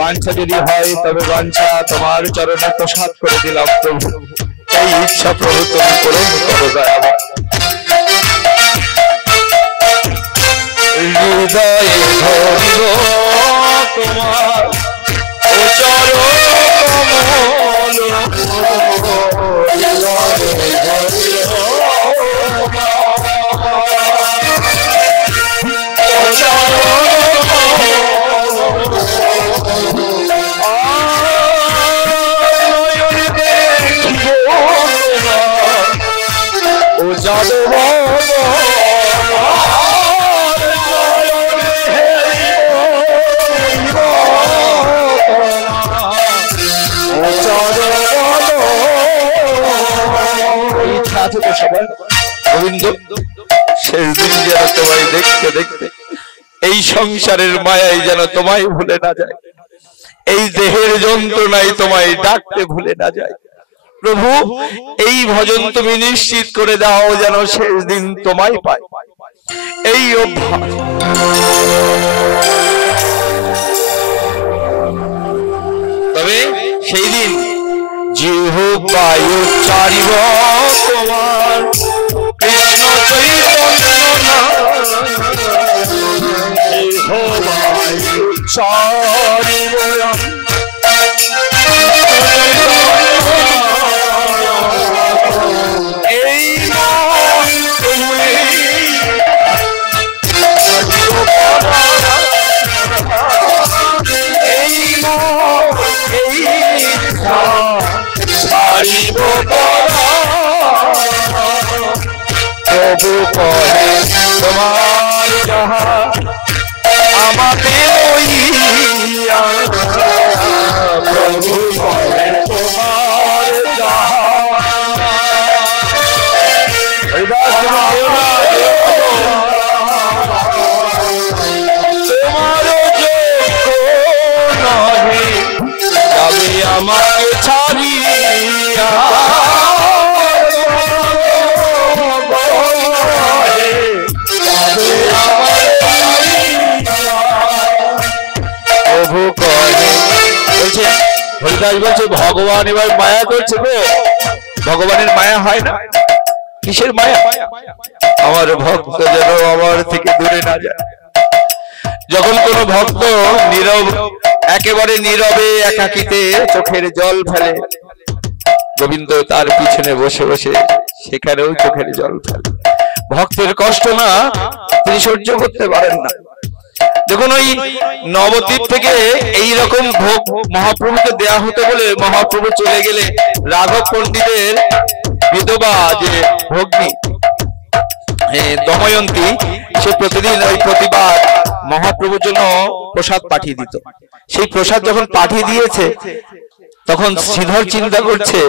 বাঞ্ছা যদি হয় তবে বাঞ্ছা তোমার চরণে প্রসাদ করে দিলাম প্রভু, এই ইচ্ছা প্রভু তুমি পূরণ করো দয়াবান। হৃদয়ে ধরিব তোমার চরণ কমল, গোবিন্দ শেষ দিন যেন তোমায় দেখতে দেখতে এই সংসারের মায়াই যেন তোমায় ভুলে না যায়, এই দেহের যন্ত্রণাই তোমায় ডাকতে ভুলে না যায়। প্রভু এই ভজন তুমি নিশ্চিত করে দাও যেন শেষ দিন তোমায় পায়, এই অভ্যাস। তবে সেই দিন জিহ্বায় উচ্চারিব তোমার কৃষ্ণ চৈতন্য জিহ্বায় উচ্চারিব প্রভু কহে তোমার যাহা আমাকে লইয়া, প্রভু কহে তোমার যাহা তোমার যোগ্য নহে তবে আমাকে ছাড়িয়া, প্রভু কহে বলছে হরিদাস বলছে ভগবান এবার মায়া করছে গো, ভগবানের মায়া হয় না, কিসের মায়া? আমার ভক্ত যেন আমার থেকে দূরে না যায়। যখন কোন ভক্ত নীরব একেবারে নীরবে একাকিতে চোখের জল ফেলে, গোবিন্দ তার পিছনে বসে বসে সেখানেও চোখের জল ফেলে। ভক্তের কষ্ট না তিনি সহ্য করতে পারেন না। দেখুন ওই নবদ্বীপ থেকে এইরকম ভোগ মহাপ্রভুকে দেয়া হতো বলে মহাপ্রভু চলে গেলে রাঘব পণ্ডিতের বিধবা যে ভগ্নী দময়ন্তী, সে প্রতিদিন ওই প্রতিবার মহাপ্রভুর জন্য প্রসাদ পাঠিয়ে দিত। সেই প্রসাদ যখন পাঠিয়ে দিয়েছে তখন শ্রীধর চিন্তা করছে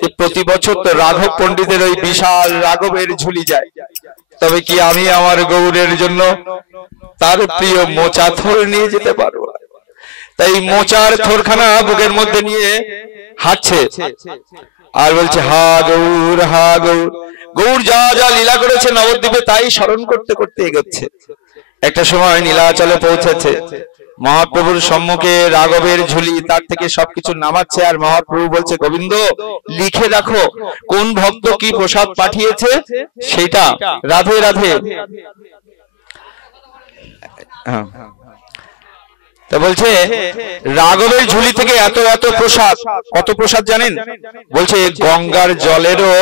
যে প্রতি বছর তো রাঘব পণ্ডিতের ওই বিশাল রাঘবের ঝুলি যায়, তবে কি আমি আমার গৌরের জন্য তার প্রিয় মোচা থর নিয়ে যেতে পারবো? তাই মোচার থরখানা বুকের মধ্যে নিয়ে হাঁটছে আর বলছে হা গৌর হা গৌর। গৌর যা যা লীলা করেছে নবদ্বীপে তাই স্মরণ করতে করতে এগোচ্ছে। একটা সময় নীলাচলে পৌঁছেছে, মহাপ্রভুর সম্মুখে রাঘবের ঝুলি, তার থেকে সবকিছু নামাচ্ছে আর মহাপ্রভু বলছে গোবিন্দ লিখে রাখো কোন ভক্ত কি প্রসাদ পাঠিয়েছে সেটা, রাধে রাধে। তা বলছে রাঘবের ঝুলি থেকে এত এত প্রসাদ, কত প্রসাদ জানেন? বলছে গঙ্গার জলেরও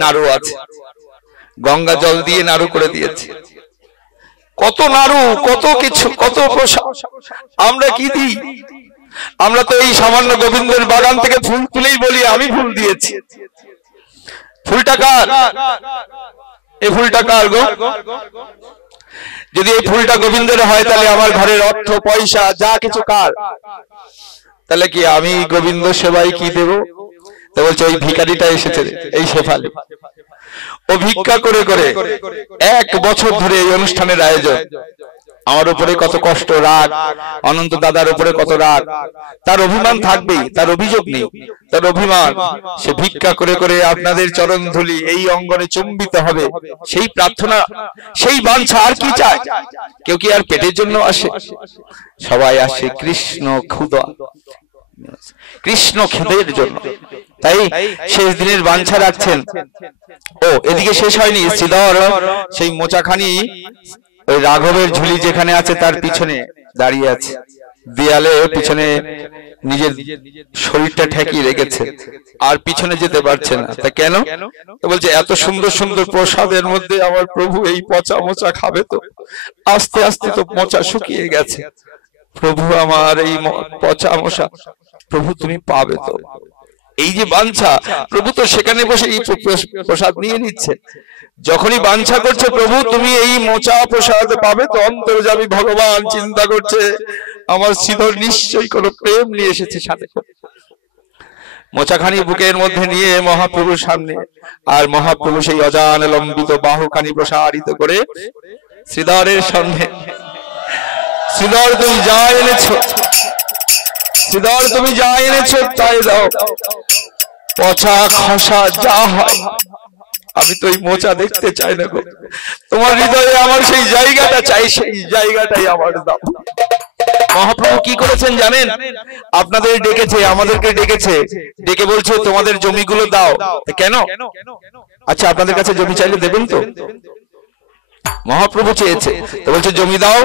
নাড়ু আছে, গঙ্গা জল দিয়ে নাড়ু করে দিয়েছে। কত নাড়ু, কত কিছু, কত প্রসাদ। আমরা কি দিই? আমরা তো এই সামান্য গোবিন্দের বাগান থেকে ফুল তুলেই বলি আমি ফুল দিয়েছি। ফুলটা কার? এই ফুলটা কার গো? যদি এই ফুলটা গোবিন্দের হয় তাহলে আমার ঘরের অর্থ পয়সা যা কিছু কার? তাহলে কি আমি গোবিন্দ সেবায় কি দেব? তো বলছে ওই ভিখারিটা এসেছে, এই শেফালি, ও ভিক্ষা করে করে 1 বছর ধরে এই অনুষ্ঠানের আয়োজন। আমার উপরে কত কষ্ট, রাগ, অনন্ত দাদার উপরে কত রাগ, তার অভিমান থাকবেই, তার অভিযোগ নেই, তার অভিমান। সে ভিক্ষা করে করে আপনাদের চরণ ধুলি এই অঙ্গনে চুম্বিত হবে, সেই প্রার্থনা, সেই বাঞ্ছা। আর কি চায়? কেউ কি আর পেটের জন্য আসে? সবাই আসে কৃষ্ণ ক্ষুধা, কৃষ্ণ খিদের জন্য। তাই শেষ দিনের বাঞ্ছা রাখছেন। ও এদিকে শেষ হয়নি, শ্রীধর সেই মোচাখানি ওই রাঘবের ঝুলি যেখানে আছে তার পিছনে দাঁড়িয়ে আছে, দেয়ালে পিছনে নিজের শরীরটা ঠেকিয়ে রেখেছে, আর পিছনে যেতে পারছে না। তা কেন? বলছে এত সুন্দর সুন্দর প্রসাদের মধ্যে আমার প্রভু এই পচা মোচা খাবে তো? আস্তে আস্তে তো মোচা শুকিয়ে গেছে, প্রভু আমার এই পচা মোচা প্রভু তুমি পাবে তো? এই যে বাঞ্ছা, প্রভু তো সেখানে বসে এই প্রসাদ নিয়ে নিচ্ছে। যখনই বাঞ্ছা করছে প্রভু তুমি এই মোচা প্রসাদ পাবে তো, অন্তর্যামী ভগবান চিন্তা করছে আমার শ্রীধর নিশ্চয়ই কোনো প্রেম নিয়ে এসেছে সাথে। মোচাখানি বুকের মধ্যে নিয়ে মহাপ্রভুর সামনে, আর মহাপ্রভু সেই অজান লম্বিত বাহুখানি প্রসারিত করে শ্রীধরের সামনে, শ্রীধর তুমি যা এনেছো, শ্রীধর তুমি যা এনেছো তাই দাও, পচা খসা যা হয়, আমি তো এই মোচা দেখতে চাই না গো, তোমার হৃদয়ে আমার সেই জায়গাটা চাই, সেই জায়গাটাই আমার দাও। মহাপ্রভু কি করেছেন জানেন? আপনাদের ডেকেছে, আমাদেরকে ডেকেছে, ডেকে বলছে তোমাদের জমিগুলো দাও। কেন? আচ্ছা আপনাদের কাছে জমি চাইলে দেবেন তো? মহাপ্রভু চেয়েছে তো, বলছে জমি দাও,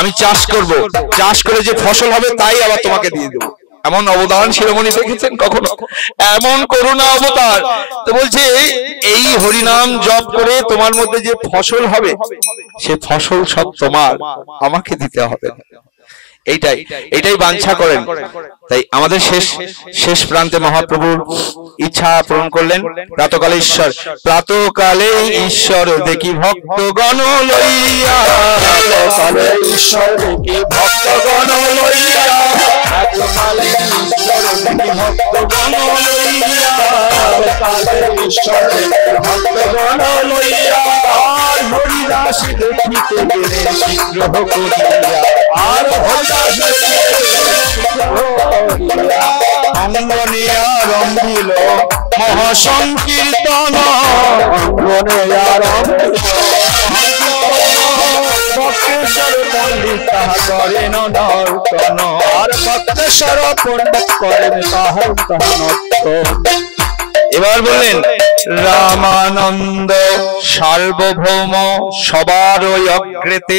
আমি চাষ করব, চাষ করে যে ফসল হবে তাই আবার তোমাকে দিয়ে দেবো। এমন অবদান শিরোমণি দেখেছেন কখনো? এমন করুণা অবতার। তো বলছে এই হরিনাম জপ করে তোমার মধ্যে যে ফসল হবে, সে ফসল সব তোমার, আমাকে দিতে হবে। এইটাই বাঞ্ছা করেন। তাই আমাদের শেষ প্রান্তে মহাপ্রভুর ইচ্ছা পূরণ করলেন। প্রাতকালে ঈশ্বর, প্রাতকালে ঈশ্বর দেখি ভক্তগণ লইয়া, প্রাতকালে ঈশ্বর দেখি ভক্তগণ লইয়া, প্রাতকালে ঈশ্বর দেখি ভক্তগণ লইয়া, প্রাতকালে ঈশ্বর দেখি ভক্তগণ লইয়া, আর হরিদাস দেখিতে গেলে শীঘ্র করিয়া, আর হরিদাস অঙ্গনে আরম্ভিল মহাসংকীর্তন, অঙ্গনে আরম্ভিল ভক্তেশ্বর পণ্ডিত তাহা করেন নর্তন, আর ভক্তেশ্বর পণ্ডিত করেন তাহার নর্তন। এবার বললেন রামানন্দ সার্বভৌম সবার ওই অগ্রেতে।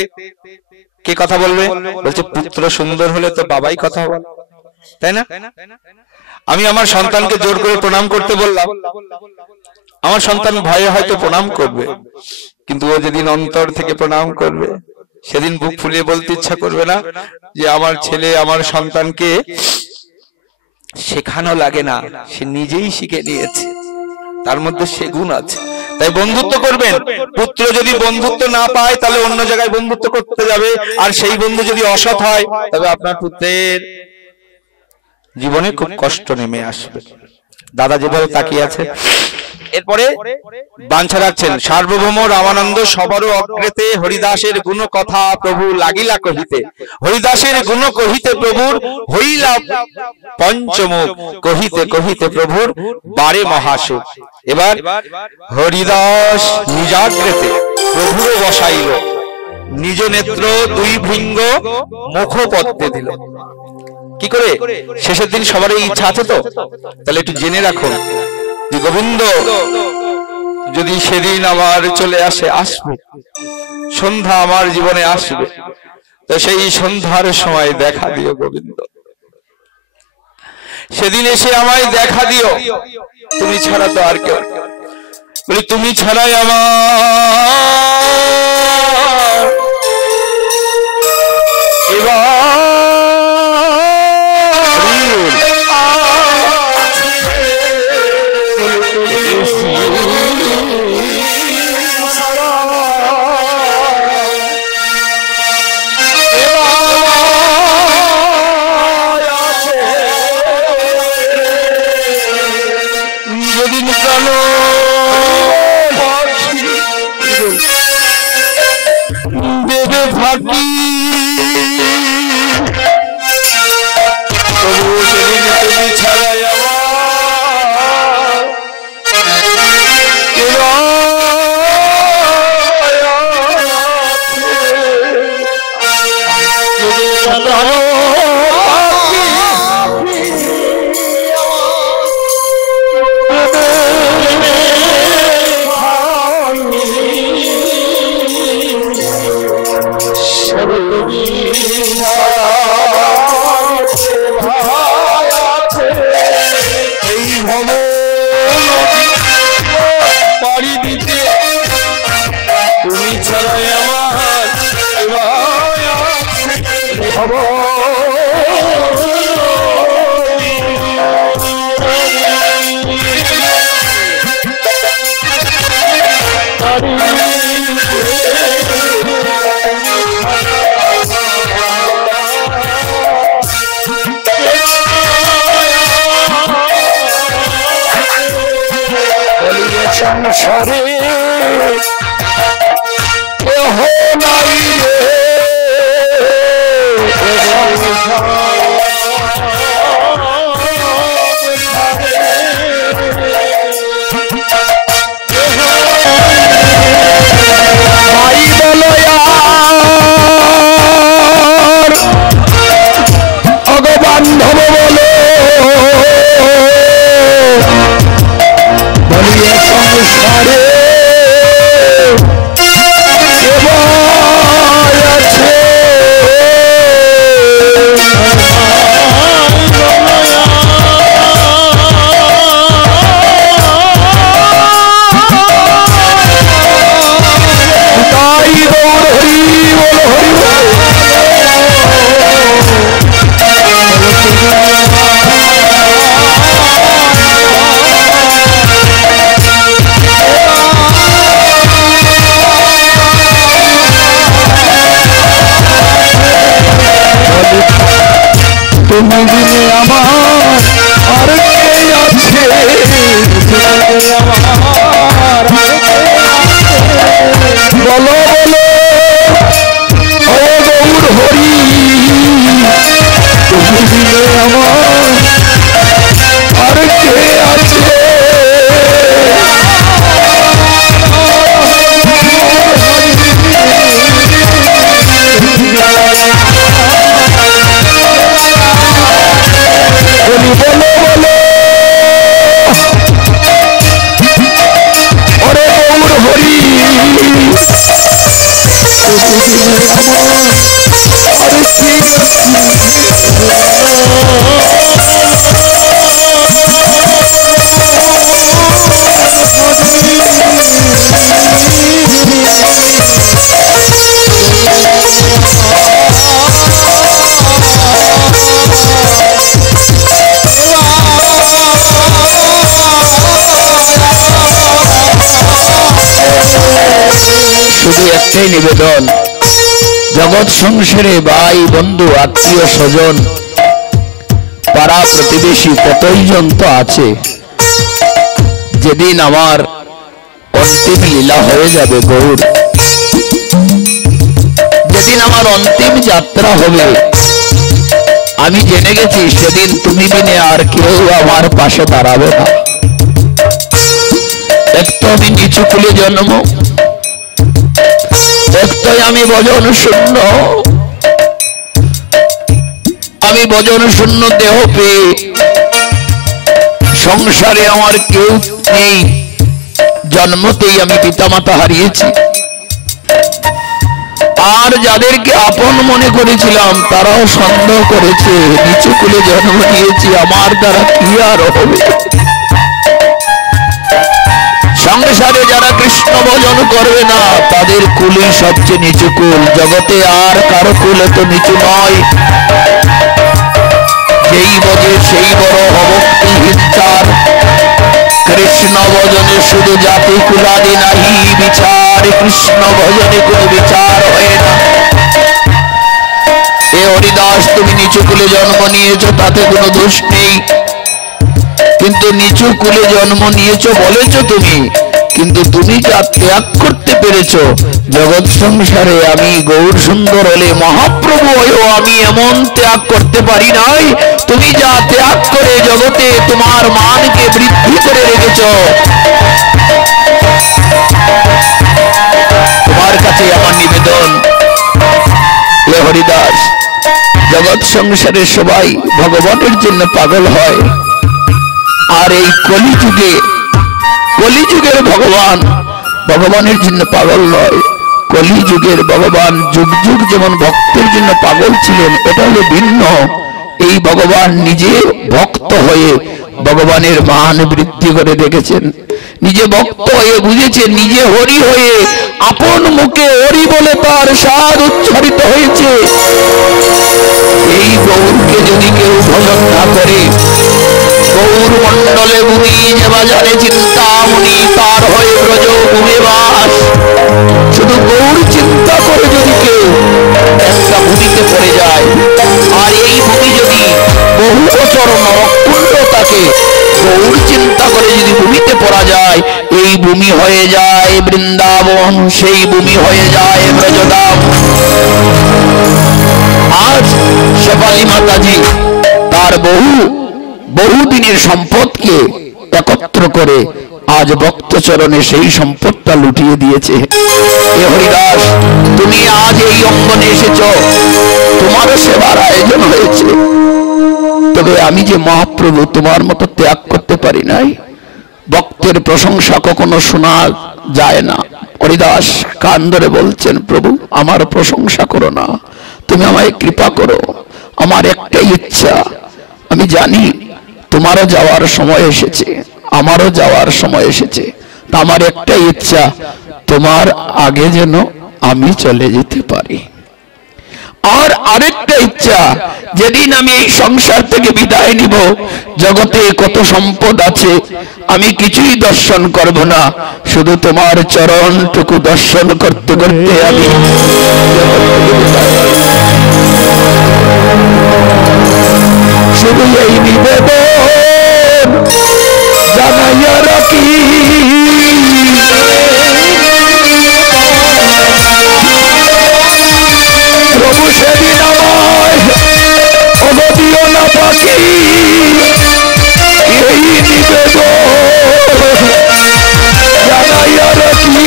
কে কথা বলবে? বলছে পুত্র সুন্দর হলে তো বাবাই কথা বলে, তাই না? আমি আমার সন্তানকে জোর করে প্রণাম করতে বললাম, আমার সন্তান ভয়ে হয়তো প্রণাম করবে, কিন্তু ও যেদিন অন্তর থেকে প্রণাম করবে সেদিন বুক ফুলিয়ে বলতে ইচ্ছা করবে না যে আমার ছেলে, আমার সন্তানকে শেখানো লাগে না, সে নিজেই শিখে নিয়েছে, তার মধ্যে সে গুণ আছে। তাই বন্ধুত্ব করবেন। পুত্র যদি বন্ধুত্ব না পায় তাহলে অন্য জায়গায় বন্ধুত্ব করতে যাবে, আর সেই বন্ধু যদি অসৎ হয় তবে আপনার পুত্রের জীবনে খুব কষ্ট নেমে আসবে। দাদা যেভাবে তাকিয়ে আছে, এরপরে বাঞ্ছা রাখছেন সার্বভৌম রামানন্দ সবার অগ্রেতে, হরিদাসের গুণ কথা প্রভু লাগিলা কহিতে, হরিদাসের গুণ কহিতে প্রভুর হইলা পঞ্চমুখ, কহিতে কহিতে প্রভুর বারে মহাসুখ। এবার হরিদাস নিজাগ্রেতে প্রভুর বসাইল, নিজ নেত্র দুই ভৃঙ্গ মুখপদ্মে দিল। কি করে? শেষের দিন সবারই ইচ্ছা আছে তো, তাহলে একটু জেনে রাখুন যে গোবিন্দ যদি সেদিন আমার চলে আসে, আসবে সন্ধ্যা আমার জীবনে আসবে, তো সেই সন্ধ্যার সময় দেখা দিও গোবিন্দ, সেদিন এসে আমায় দেখা দিও, তুমি ছাড়া তো আর কেউ, বলি তুমি ছাড়াই আমার এবার ফাঁকি তবু সেদিন তুমি ছাড়াই সংসারে কেহ নাই রে ভাই বলো অগবান্ধব বলো বলিয়ে সংসারে আছে তাই গৌর হরি বল হরি তুমি দিনে আমার আর কে আছে বলো বলো ও গৌর হরি তুমি দিনে আমার আর কে আছে বলি বলো বলো ওরে গৌর হরি আমার আর কি শুধু একটাই নিবেদন জগৎ সংসারে ভাই বন্ধু আত্মীয় স্বজন পাড়া প্রতিবেশী কতজন তো আছে যেদিন আমার অন্তিম লীলা হয়ে যাবে গৌর যেদিন আমার অন্তিম যাত্রা হবে আমি জেনে গেছি সেদিন তুমি বিনে আর কেউ আমার পাশে দাঁড়াবে না এক তো আমি নিচু কুলে জন্ম একটাই আমি বজন শূন্য আমি বজন শূন্য দেহ পেয়ে সংসারে আমার কেউ নেই জন্মতেই আমি পিতামাতা হারিয়েছি আর যাদেরকে আপন মনে করেছিলাম তারাও সন্দেহ করেছে নিচু কুলে জন্ম নিয়েছি আমার দ্বারা কি আর হবে সংসারে যারা কৃষ্ণ ভজন করবে না তাদের কুলই সবচেয়ে নিচু কুল জগতে আর কারো কুল এত নিচু নয় যেই বজে সেই বড় ভক্তি হিংসার কৃষ্ণ ভজনে শুধু জাতি কুলাদি নাহি বিচার কৃষ্ণ ভজনে কোনো বিচার হয় না এ হরিদাস তুমি নিচু কুলে জন্ম নিয়েছো তাতে কোনো দোষ নেই কিন্তু নিচু কুলে জন্ম নিয়েছো বলেছো তুমি কিন্তু তুমি যা ত্যাগ করতে পেরেছো জগৎ সংসারে আমি গৌর সুন্দর হলে মহাপ্রভু হয়েও আমি এমন ত্যাগ করতে পারি নাই। তুমি যা ত্যাগ করে জগতে তোমার মানকে বৃদ্ধি করে রেখেছ, তোমার কাছে আমার নিবেদন। হে হরিদাস, জগৎ সংসারে সবাই ভগবানের জন্য পাগল হয়, আর এই কলিযুগের ভগবান ভগবানের জন্য পাগল নয়। কলিযুগের ভগবান যুগ যুগ যেমন ভক্তের জন্য পাগল ছিলেন, এটা হলো ভিন্ন। এই ভগবান নিজে ভক্ত হয়ে ভগবানের মান বৃদ্ধি করে রেখেছেন, নিজে ভক্ত হয়ে বুঝেছেন, নিজে হরি হয়ে আপন মুখে হরি বলে তার স্বাদ উচ্চারিত হয়েছে। এই গৌরকে যদি কেউ ভজন না করে, গৌর মন্ডলে ভূমি যেবা জানে চিন্তামণি, তার হয়ে ব্রজ ভূমে বাস। শুধু গৌর চিন্তা করে যদি কেউ একটা ভূমিতে পড়ে যায়, আর এই ভূমি যদি বহু বছর নরকুণ্ড থাকে, গৌর চিন্তা করে যদি ভূমিতে পড়া যায়, এই ভূমি হয়ে যায় বৃন্দাবন, সেই ভূমি হয়ে যায় ব্রজধাম। আজ শেফালী মাতাজি তার বহুদিনের সম্পদকে একত্র করে আজ ভক্ত চরণে সেই সম্পদটা লুটিয়ে দিয়েছে। হে হরিদাস, তুমি আজ এই অঙ্গনে এসেছ, তোমারও সেবার আয়োজন হয়েছে, তবে আমি যে মহাপ্রভু তোমার মতো ত্যাগ করতে পারি নাই। ভক্তের প্রশংসা কখনো শোনা যায় না। হরিদাস কান ধরে বলছেন, প্রভু আমার প্রশংসা করো না, তুমি আমায় কৃপা করো। আমার একটাই ইচ্ছা, আমি জানি তোমারও যাওয়ার সময় এসেছে, আমারও যাওয়ার সময় এসেছে, তা আমার একটাই ইচ্ছা, তোমার আগে যেন আমি চলে যেতে পারি। আর আরেকটা ইচ্ছা, যেদিন আমি এই সংসার থেকে বিদায় নিব, জগতে কত সম্পদ আছে, আমি কিছুই দর্শন করব না, শুধু তোমার চরণটুকু দর্শন করতে করতে আমি শুধু এই নিবেদন জানাইয়া রাখি, প্রভু সেদিন আমায় অগদিও না পাখি, এই নিবেদন জানাইয়া রাখি।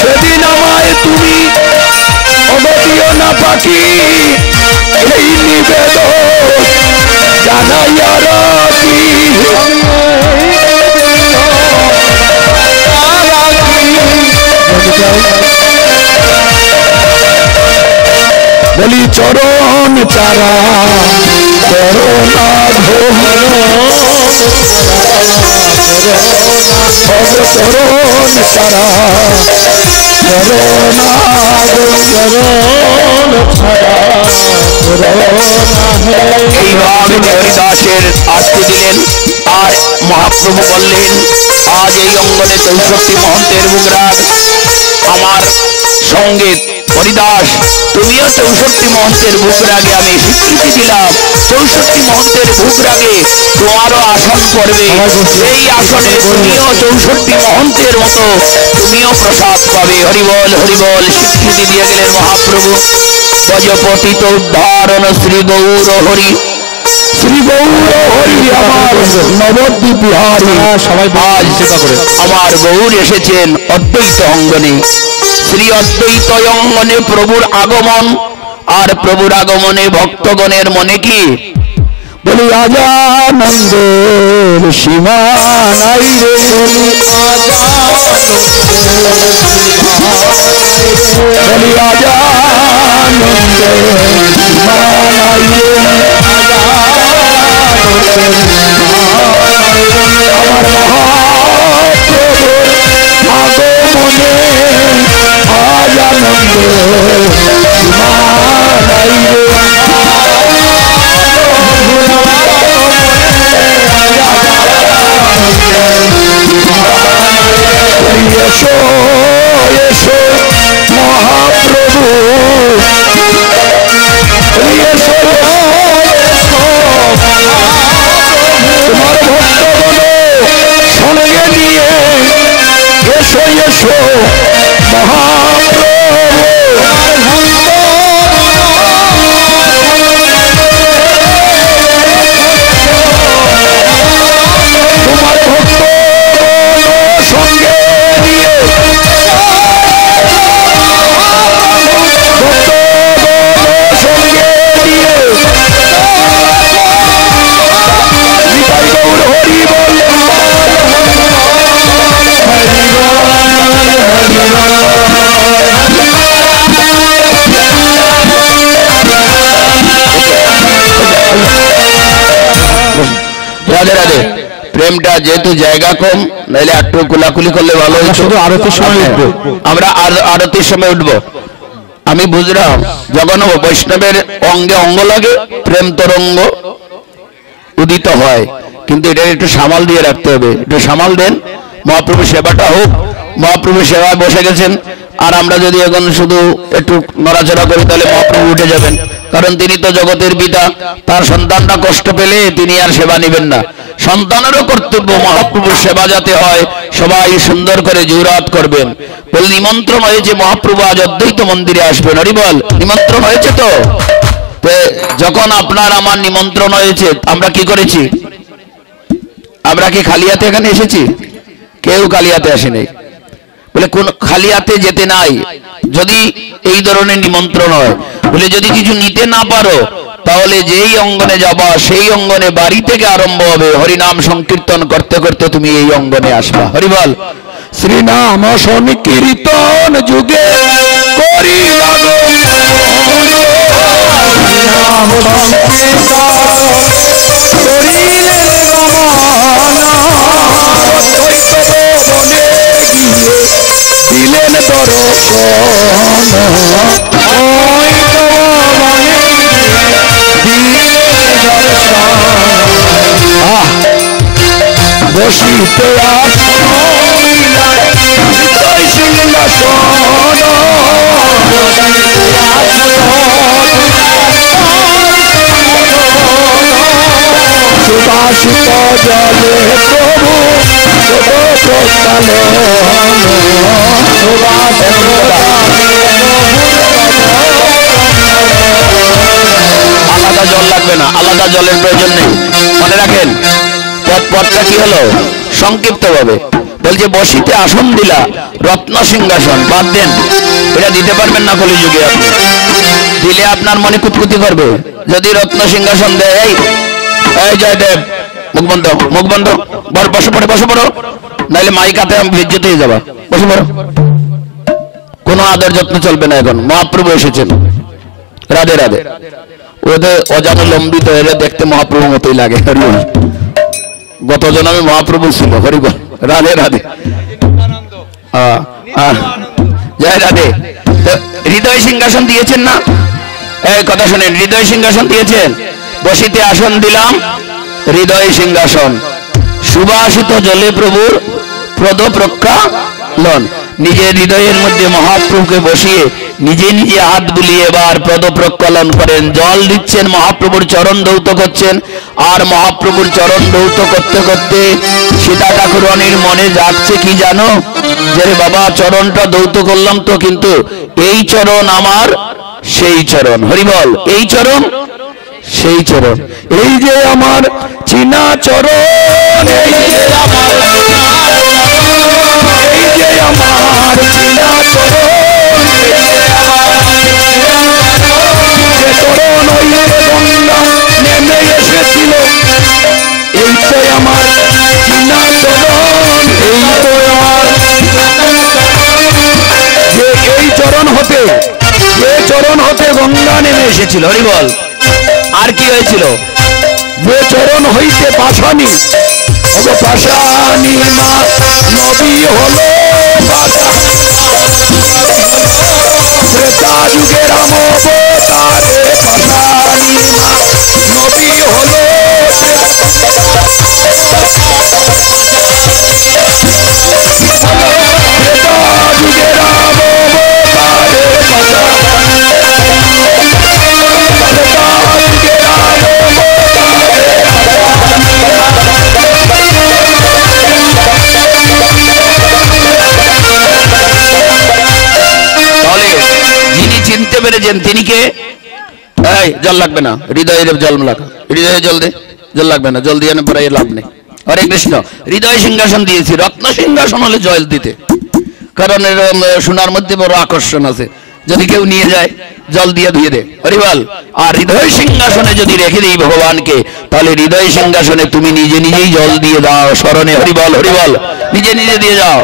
সেদিন আমায় তুমি অবদিও না পাখি, এই নিবেদন জানাইয়া রাখি। বলি চরণ চারা করোনা চরণ চারা এইভাবে হরিদাসের আস্তে দিলেন। আর মহাপ্রভু বললেন, আজ এই অঙ্গনে 64 মহন্তের বুকরাগ আমার সঙ্গে। হরিদাস, তুমিও 64 মহন্তের বুকরাগে আমি স্বীকৃতি দিলাম। 64 মহন্তের বুকরাগে তোমারও আসন পড়বে, সেই আসনে তুমিও 64 মহন্তের মতো তুমিও প্রসাদ পাবে। হরিবল হরিবল স্বীকৃতি দিয়ে গেলেন মহাপ্রভু। গজপতিত উদ্ধারণ শ্রী গৌর হরি, শ্রী গৌর হরি আমার নবদ্বীপ বিহারী। সবাই আজ আমার গৌর এসেছেন অদ্বৈত অঙ্গনে। শ্রী অদ্বৈত অঙ্গনে প্রভুর আগমন, আর প্রভুর আগমনে ভক্তগণের মনে কি বলি আজানন্দের সীমা নাই রে, বলি আজানন্দের সীমা নাই রে। আমার মহাপ্রভুর আগমনে রাধে রাধে। প্রেমটা যেহেতু জায়গা কম, নাহলে একটু কুলাকুলি করলে ভালো হতো। শুধু আরতির সময় উঠবো, আমরা আরতির সময় উঠবো। আমি বুঝলাম যখন বৈষ্ণবের অঙ্গে অঙ্গ লাগে প্রেম তরঙ্গ উদিত হয়, কিন্তু এটা একটু সামাল দিয়ে রাখতে হবে। একটু সামাল দেন, মহাপ্রভু সেবাটা হোক। মহাপ্রভু সেবায় বসে গেছেন, আর আমরা যদি এখন শুধু একটু নড়াচড়া করি তাহলে মহাপ্রভু উঠে যাবেন, কারণ তিনি তো জগতের পিতা। তার সন্তানটা কষ্ট পেলে তিনি আর সেবা নেবেন না। সন্তানেরও কর্তব্য মহাপ্রভুর সেবা যাতে হয়, সবাই সুন্দর করে জোরাত করবেন। বলে নিমন্ত্রণ হয়েছে মহাপ্রভু আজ অদ্বৈত মন্দিরে আসবেন। হরি বল, নিমন্ত্রণ হয়েছে তো। যখন আপনার আমার নিমন্ত্রণ হয়েছে, আমরা কি করেছি? আমরা কি খালি হাতে এখানে এসেছি? কেউ খালি হাতে আসেনি। বলে কোন খালি হাতে যেতে নাই, যদি এই ধরনের নিমন্ত্রণ হয়। বলে যদি কিছু নিতে না পারো তাহলে যেই অঙ্গনে যাবা সেই অঙ্গনে বাড়ি থেকে আরম্ভ হবে, হরিনাম সংকীর্তন করতে করতে তুমি এই অঙ্গনে আসবা। হরি বল। শ্রীনাম সংকীর্তন যুগে করি লাগো, নাম সংকীর্তন করিলে গমনা, অদ্বৈত ভবনে গিয়ে দিলেন দর্শন, অদ্বৈত ভবনে দিলেন দর্শন। বসিতে আসন সিংহাসন, সুবাসিত জলে প্রভু প্রস্থান, আলাদা জল লাগবে না, আলাদা জলের প্রয়োজন নেই। মনে রাখেন পথটা কি হলো সংক্ষিপ্ত ভাবে বলছে, বসিতে আসন দিলা রত্ন সিংহাসন। বাদ দেন, এটা দিতে পারবেন না কলিযুগে। আপনি দিলে আপনার মনে কুতকুতি করবে। যদি রত্ন সিংহাসন দেয়, এই জয়দেব মুখ বন্ধ, মুখ বন্ধ, বসে পড়ে, বসে পড়ো, নাহলে মাইকাতে আমি বিজ্জত হয়ে যাবা, বসে পড়ো। কোনো আদর যত্ন চলবে না। এখন মহাপ্রভু এসেছেন। রাধে রাধে। ওদের অজানা লম্বিত এলে দেখতে মহাপ্রভু মতোই লাগে। হরিবল। গত জন্মে মহাপ্রভু ছিল। হরিবল। রাধে রাধে। জয় রাধে। হৃদয় সিংহাসন দিয়েছেন না? এই কথা শুনেন, হৃদয় সিংহাসন দিয়েছেন। বসিতে আসন দিলাম হৃদয় সিংহাসন, সুবাসিত জলে প্রভুর প্রদ প্রক্ষালন। নিজের হৃদয়ের মধ্যে মহাপ্রভুকে বসিয়ে নিজে নিজে হাত বুলিয়ে এবার পদ প্রক্ষালন করেন। জল দিচ্ছেন, মহাপ্রভুর চরণ ধৌত করছেন। আর মহাপ্রভুর চরণ ধৌত করতে করতে সীতা ঠাকুরানীর মনে জাগছে কি জানো, যে বাবা চরণটা ধৌত করলাম তো, কিন্তু এই চরণ আমার সেই চরণ। হরিবল। এই চরণ সেই চরণ, এই যে আমার চিনা চরণ, এই যে আমার, এই যে আমার চিনা চরণ, যে চরণ হইলে গঙ্গা নেমে এসেছিল, এই তো আমার চিনা চরণ, এই তো আমার, যে এই চরণ হতে, যে চরণ হতে গঙ্গা নেমে এসেছিল। হরিবল। আর কি হয়েছিল? যে চরণ হইতে পাশানি, পাশানি মা নবী হলো, ত্রেতা যুগে রাম অবতারে পাশানি মা নবী হলো, ত্রেতা যুগে রাম অবতারে চিনতে পেরেছেন তিনি কে? এই জল লাগবে না, হৃদয়ের জল লাগা, হৃদয়ে জল দে, জল লাগবে না, জল দিয়ে পরে লাভ নেই। হরে কৃষ্ণ। হৃদয় সিংহাসন দিয়েছি, রত্ন সিংহাসন হলে জল দিতে, কারণ সোনার মধ্যে বড় আকর্ষণ আছে। যদি কেউ নিয়ে যায় জল দিয়ে ধুয়ে দে। হরিবল। আর হৃদয় সিংহাসনে যদি রেখে দিই ভগবানকে, তাহলে হৃদয় সিংহাসনে তুমি নিজে নিজেই জল দিয়ে দাও স্মরণে। হরিবল। হরিবল। নিজে নিজে দিয়ে যাও।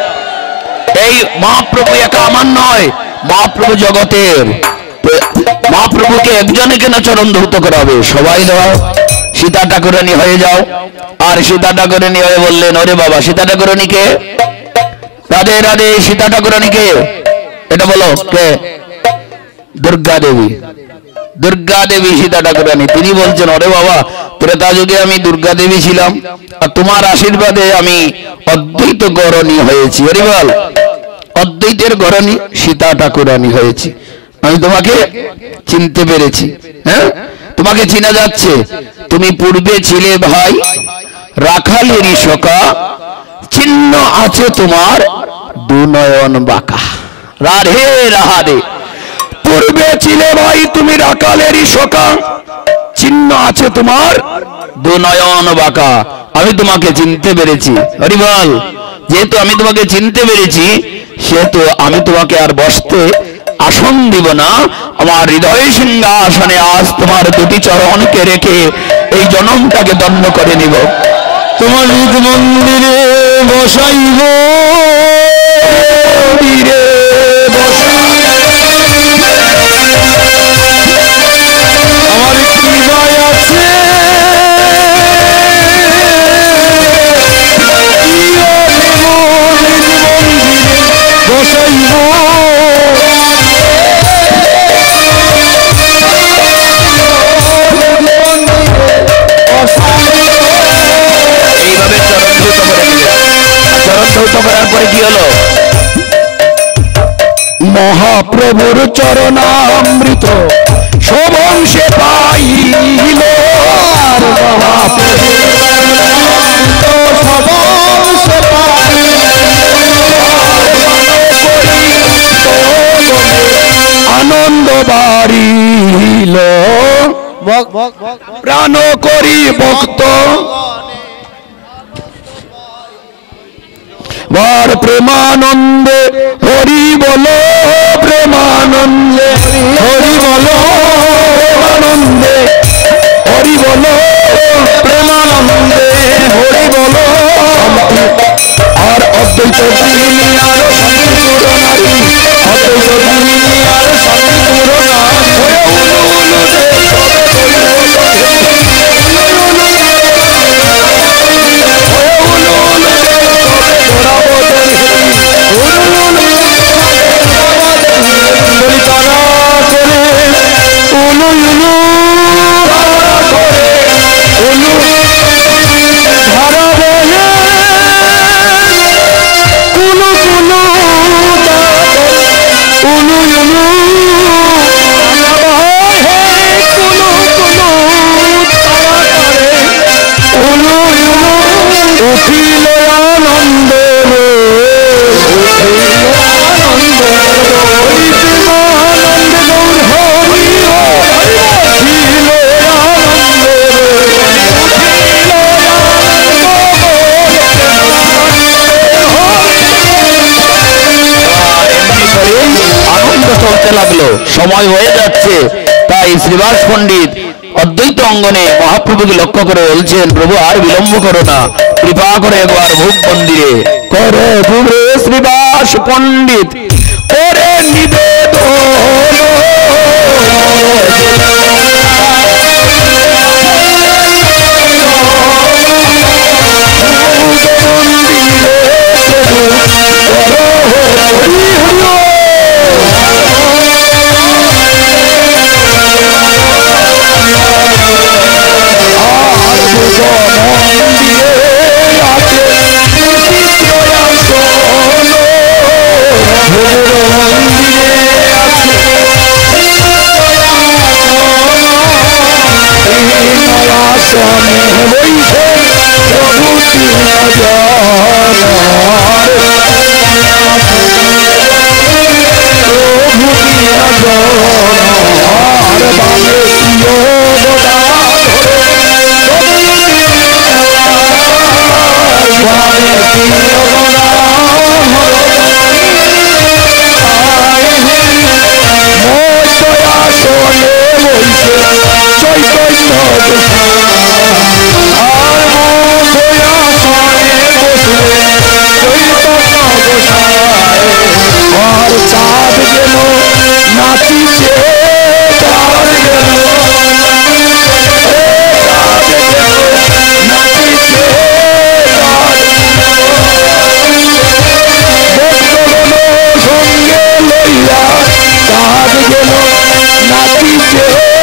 এই মহাপ্রভু একা আমার নয়, মহাপ্রভু জগতের। মহাপ্রভুকে একজনে কেন চরণ ধৌত করা হবে? সবাই দাও। সীতা ঠাকুরানী হয়ে যাও। আর সীতা ঠাকুরানী হয়ে বললেন, ওরে বাবা, সীতা ঠাকুরানী কে? রাধে রাধে, সীতা ঠাকুরানী কে? এটা বলো কে? দুর্গা দেবী। দুর্গা দেবী সীতা ঠাকুরানী। তিনি বলছেন, ওরে বাবা, ত্রেতা যুগে আমি দুর্গা দেবী ছিলাম, আর তোমার আশীর্বাদে আমি অদ্বৈত গরণী হয়েছি। ওরে বল, অদ্বৈতের গরণী সীতা ঠাকুরানী হয়েছি। আমি তোমাকে চিনতে পেরেছি। হ্যাঁ, তোমাকে চিনা যাচ্ছে। তুমি পূর্বে ছিলে ভাই রাখালেরই সখা, চিহ্ন আছে তোমার দুনয়ন বাঁকা। রাধে রাধে। পূর্বে ছিলে ভাই তুমি রাখালেরই সখা, চিহ্ন আছে তোমার দুনয়ন বাঁকা। আমি তোমাকে চিনতে পেরেছি। হরি বল। যেহেতু আমি তোমাকে চিনতে পেরেছি, সেহেতু আমি তোমাকে আর বসতে আসন দিব না। আমার হৃদয় সিংহাসনে আজ তোমার দুটি চরণকে রেখে এই জনমটাকে ধন্য করে নিব। তোমার নিজ মন্দিরে বসাইব, মন্দিরে আমার কৃপায় আছে বসাইব। এইভাবে চরণ ধৌত করে দিলেন। চরণ ধৌত করার পরে কি হলো? মহাপ্রভুর চরণামৃত শোভংসে পাইল। আর মহাপ্রভুর শোভংসে পাইল, আনন্দ বাড়িল। প্রাণ করি ভক্ত বার প্রেমানন্দে হরি বলো, প্রেমানন্দে হরি বলো, প্রেমানন্দে হরি বলো, প্রেমানন্দে হরি বলো। আর অদ্বৈত গিরিনী আর শান্তি পুরনারী, অদ্বৈত গিরিনী আর শান্তি পুরনারী, লাগলো। সময় হয়ে যাচ্ছে, তাই শ্রীবাস পণ্ডিত অদ্বৈত অঙ্গনে মহাপ্রভুকে লক্ষ্য করে বলছেন, প্রভু আর বিলম্ব করো না, কৃপা করে একবার ভোগ মন্দিরে করে দূরে। শ্রীবাস পণ্ডিত করে নিবেদন, মন্দিরে আছে রাত গেল নাচিছে